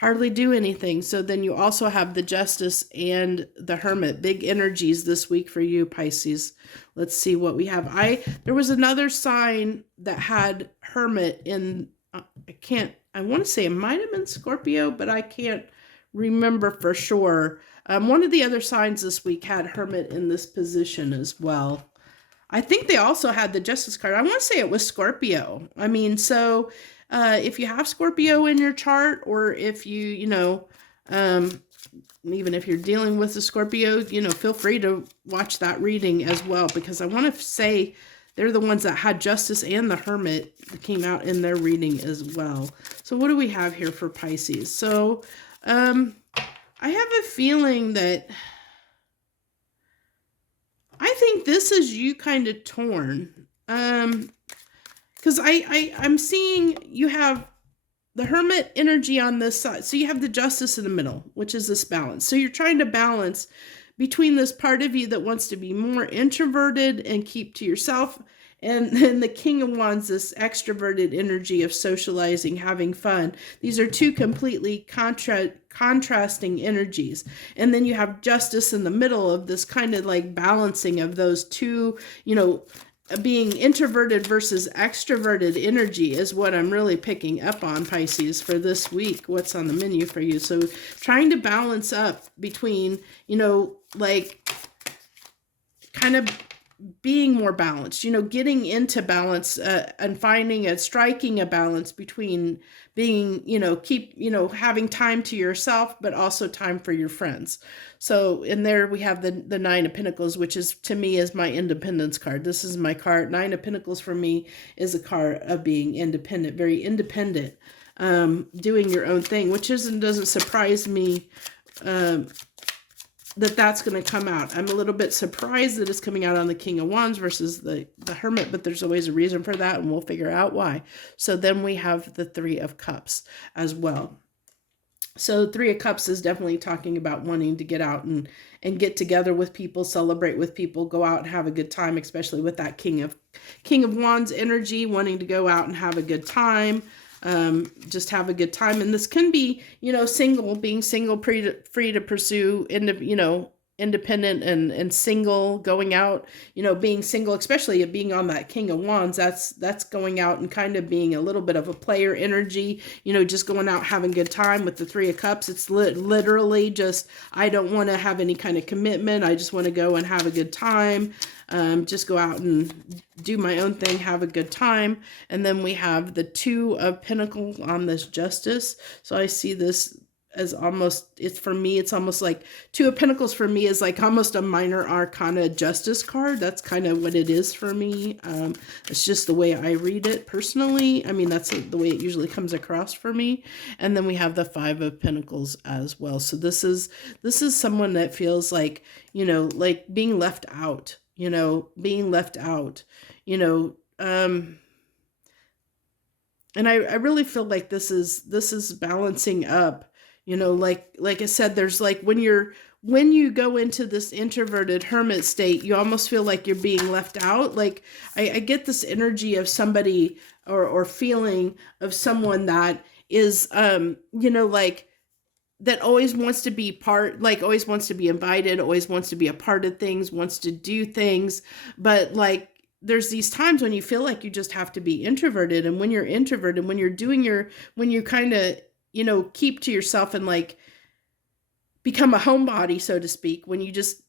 hardly do anything. So then you also have the Justice and the Hermit. Big energies this week for you, Pisces. Let's see what we have. There was another sign that had Hermit in, I want to say it might have been Scorpio, but I can't remember for sure. One of the other signs this week had Hermit in this position as well. I think they also had the Justice card. I want to say it was Scorpio. I mean, so if you have Scorpio in your chart, or if you, even if you're dealing with a Scorpio, feel free to watch that reading as well, because I want to say they're the ones that had Justice and the Hermit that came out in their reading as well. So what do we have here for Pisces? So I have a feeling that I think this is you kind of torn. Because I'm seeing you have the Hermit energy on this side. So you have the Justice in the middle, which is this balance. So you're trying to balance between this part of you that wants to be more introverted and keep to yourself, and then the King of Wands, this extroverted energy of socializing, having fun. These are two completely contrasting energies. And then you have Justice in the middle of this kind of like balancing of those two, being introverted versus extroverted energy is what I'm really picking up on, Pisces, for this week. What's on the menu for you? So trying to balance up between, like kind of being more balanced, getting into balance and striking a balance between being, having time to yourself, but also time for your friends. So in there we have the Nine of Pentacles, which is, to me, is my independence card. This is my card. Nine of Pentacles for me is a card of being independent, very independent, doing your own thing, which doesn't surprise me, that's going to come out. I'm a little bit surprised that it's coming out on the King of Wands versus the Hermit, but there's always a reason for that, and we'll figure out why. So then we have the Three of Cups as well. So Three of Cups is definitely talking about wanting to get out and get together with people, celebrate with people, go out and have a good time, especially with that King of Wands energy, wanting to go out and have a good time. Just have a good time. And this can be, single, being single, free to pursue, independent and single, going out, being single, especially being on that King of Wands, that's going out and kind of being a little bit of a player energy, just going out, having a good time. With the Three of Cups, it's literally just, I don't want to have any kind of commitment. I just want to go and have a good time. Just go out and do my own thing, have a good time. And then we have the Two of Pentacles on this Justice. So I see this as almost, it's almost like Two of Pentacles for me is like almost a minor arcana Justice card. That's kind of what it is for me. It's just the way I read it personally. I mean, that's the way it usually comes across for me. And then we have the Five of Pentacles as well. So this is someone that feels like, like being left out. Being left out, and I really feel like this is balancing up, like I said, there's like when you go into this introverted hermit state, you almost feel like you're being left out. Like I get this energy of somebody or feeling of someone that is, like that always wants to be always wants to be invited, always wants to be a part of things, wants to do things. But like, there's these times when you feel like you just have to be introverted. And when you're introverted, when you're doing when you kind of, keep to yourself and like become a homebody, so to speak, when you just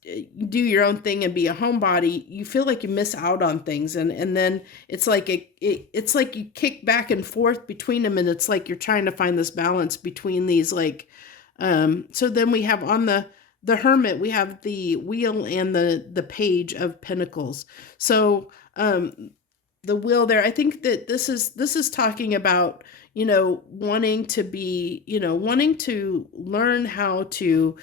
do your own thing and be a homebody, you feel like you miss out on things. And then it's like, it's like you kick back and forth between them. And it's like, you're trying to find this balance between these, like, so then we have on the Hermit, we have the Wheel and the Page of Pentacles. So, the Wheel there, I think that this is talking about, wanting to be, wanting to learn how to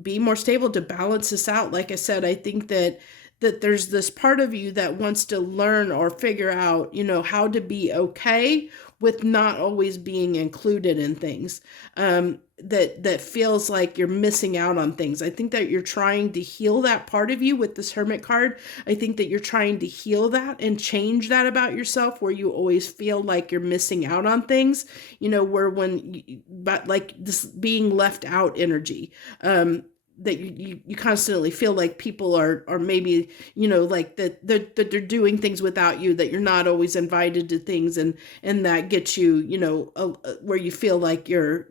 be more stable, to balance this out. Like I said, I think that there's this part of you that wants to learn or figure out, how to be okay with not always being included in things, that feels like you're missing out on things. I think that you're trying to heal that part of you with this Hermit card. I think that you're trying to heal that and change that about yourself, where you always feel like you're missing out on things, but like this being left out energy, that you constantly feel like people are maybe, like that they're doing things without you, that you're not always invited to things, and that gets you, where you feel like you're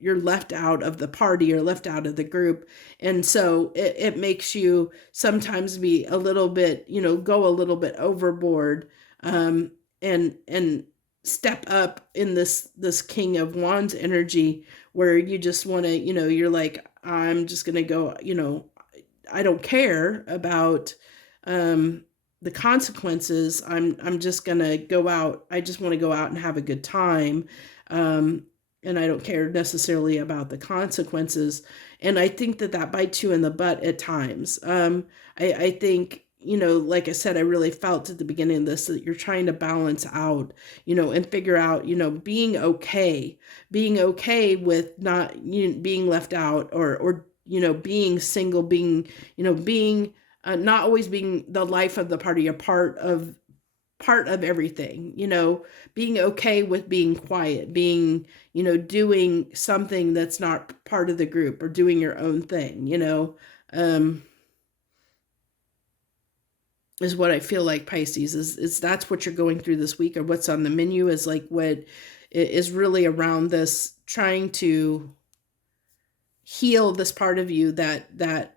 left out of the party or left out of the group. And so it makes you sometimes be a little bit, go a little bit overboard, and step up in this King of Wands energy, where you just want to, you're like, I'm just going to go, I don't care about the consequences. I'm just going to go out. I just want to go out and have a good time. And I don't care necessarily about the consequences. And I think that bites you in the butt at times. I think, like I said, I really felt at the beginning of this that you're trying to balance out, and figure out, being okay with not being left out, or being single, being, being not always being the life of the party, a part of everything, being okay with being quiet, being, doing something that's not part of the group, or doing your own thing, is what I feel like, Pisces, is that's what you're going through this week, or what's on the menu is like what is really around this, trying to heal this part of you that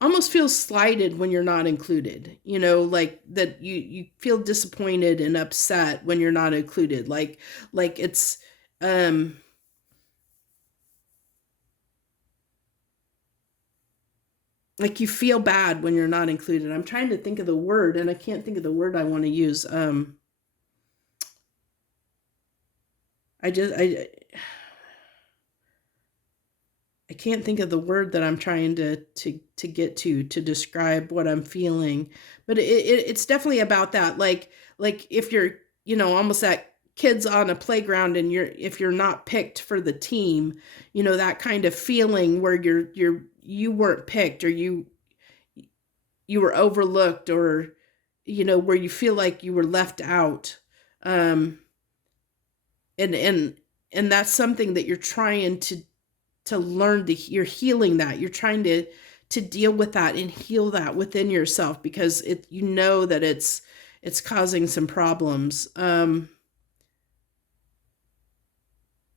almost feels slighted when you're not included, like that you feel disappointed and upset when you're not included. Like it's, like you feel bad when you're not included. I'm trying to think of the word, and I can't think of the word I want to use. I can't think of the word that I'm trying to get to describe what I'm feeling, but it's definitely about that. Like if you're, almost that kids on a playground, and if you're not picked for the team, that kind of feeling where you weren't picked, or you were overlooked, or, where you feel like you were left out. And that's something that you're trying to learn, you're healing that. You're trying to deal with that and heal that within yourself, because that it's causing some problems.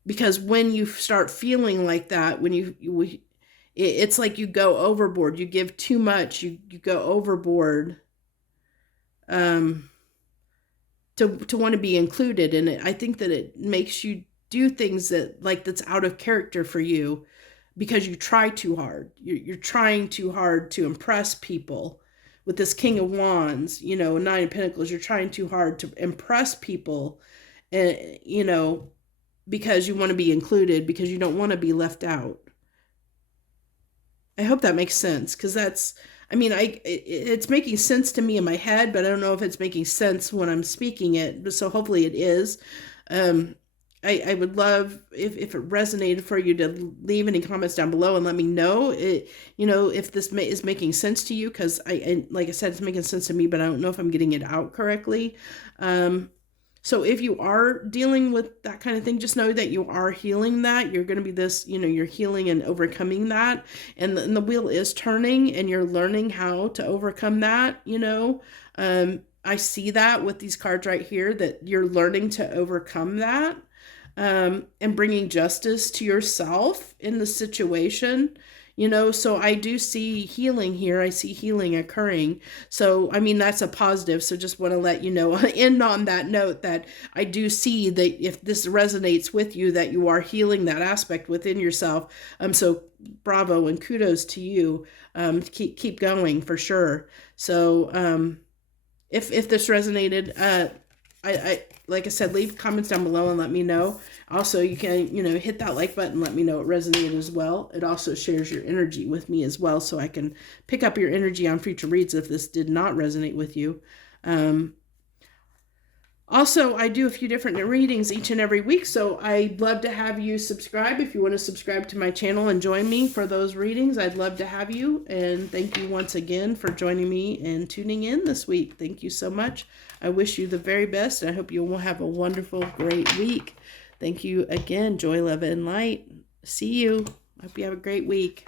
Because when you start feeling like that, when it's like you go overboard, you give too much, you go overboard, to want to be included. And I think that it makes you do things that's out of character for you, because you try too hard. You're trying too hard to impress people with this King of Wands, Nine of Pentacles. You're trying too hard to impress people, and, because you want to be included, because you don't want to be left out. I hope that makes sense, because it's making sense to me in my head, but I don't know if it's making sense when I'm speaking it. So hopefully it is. I would love if it resonated for you to leave any comments down below and let me know if this is making sense to you, because I like I said, it's making sense to me, but I don't know if I'm getting it out correctly. So if you are dealing with that kind of thing, just know that you are healing that. You're going to be this, you're healing and overcoming that. And the wheel is turning and you're learning how to overcome that, I see that with these cards right here, that you're learning to overcome that, and bringing justice to yourself in the situation. So I do see healing here. I see healing occurring. So, I mean, that's a positive. So just want to let you know, end on that note, that I do see that if this resonates with you, that you are healing that aspect within yourself. So bravo and kudos to you. Keep going for sure. So, if this resonated, I like I said, leave comments down below and let me know. Also, you can, hit that like button, let me know it resonated as well. It also shares your energy with me as well, so I can pick up your energy on future reads if this did not resonate with you. Also, I do a few different readings each and every week, so I'd love to have you subscribe. If you want to subscribe to my channel and join me for those readings, I'd love to have you. And thank you once again for joining me and tuning in this week. Thank you so much. I wish you the very best, and I hope you will have a wonderful, great week. Thank you again. Joy, love, and light. See you. Hope you have a great week.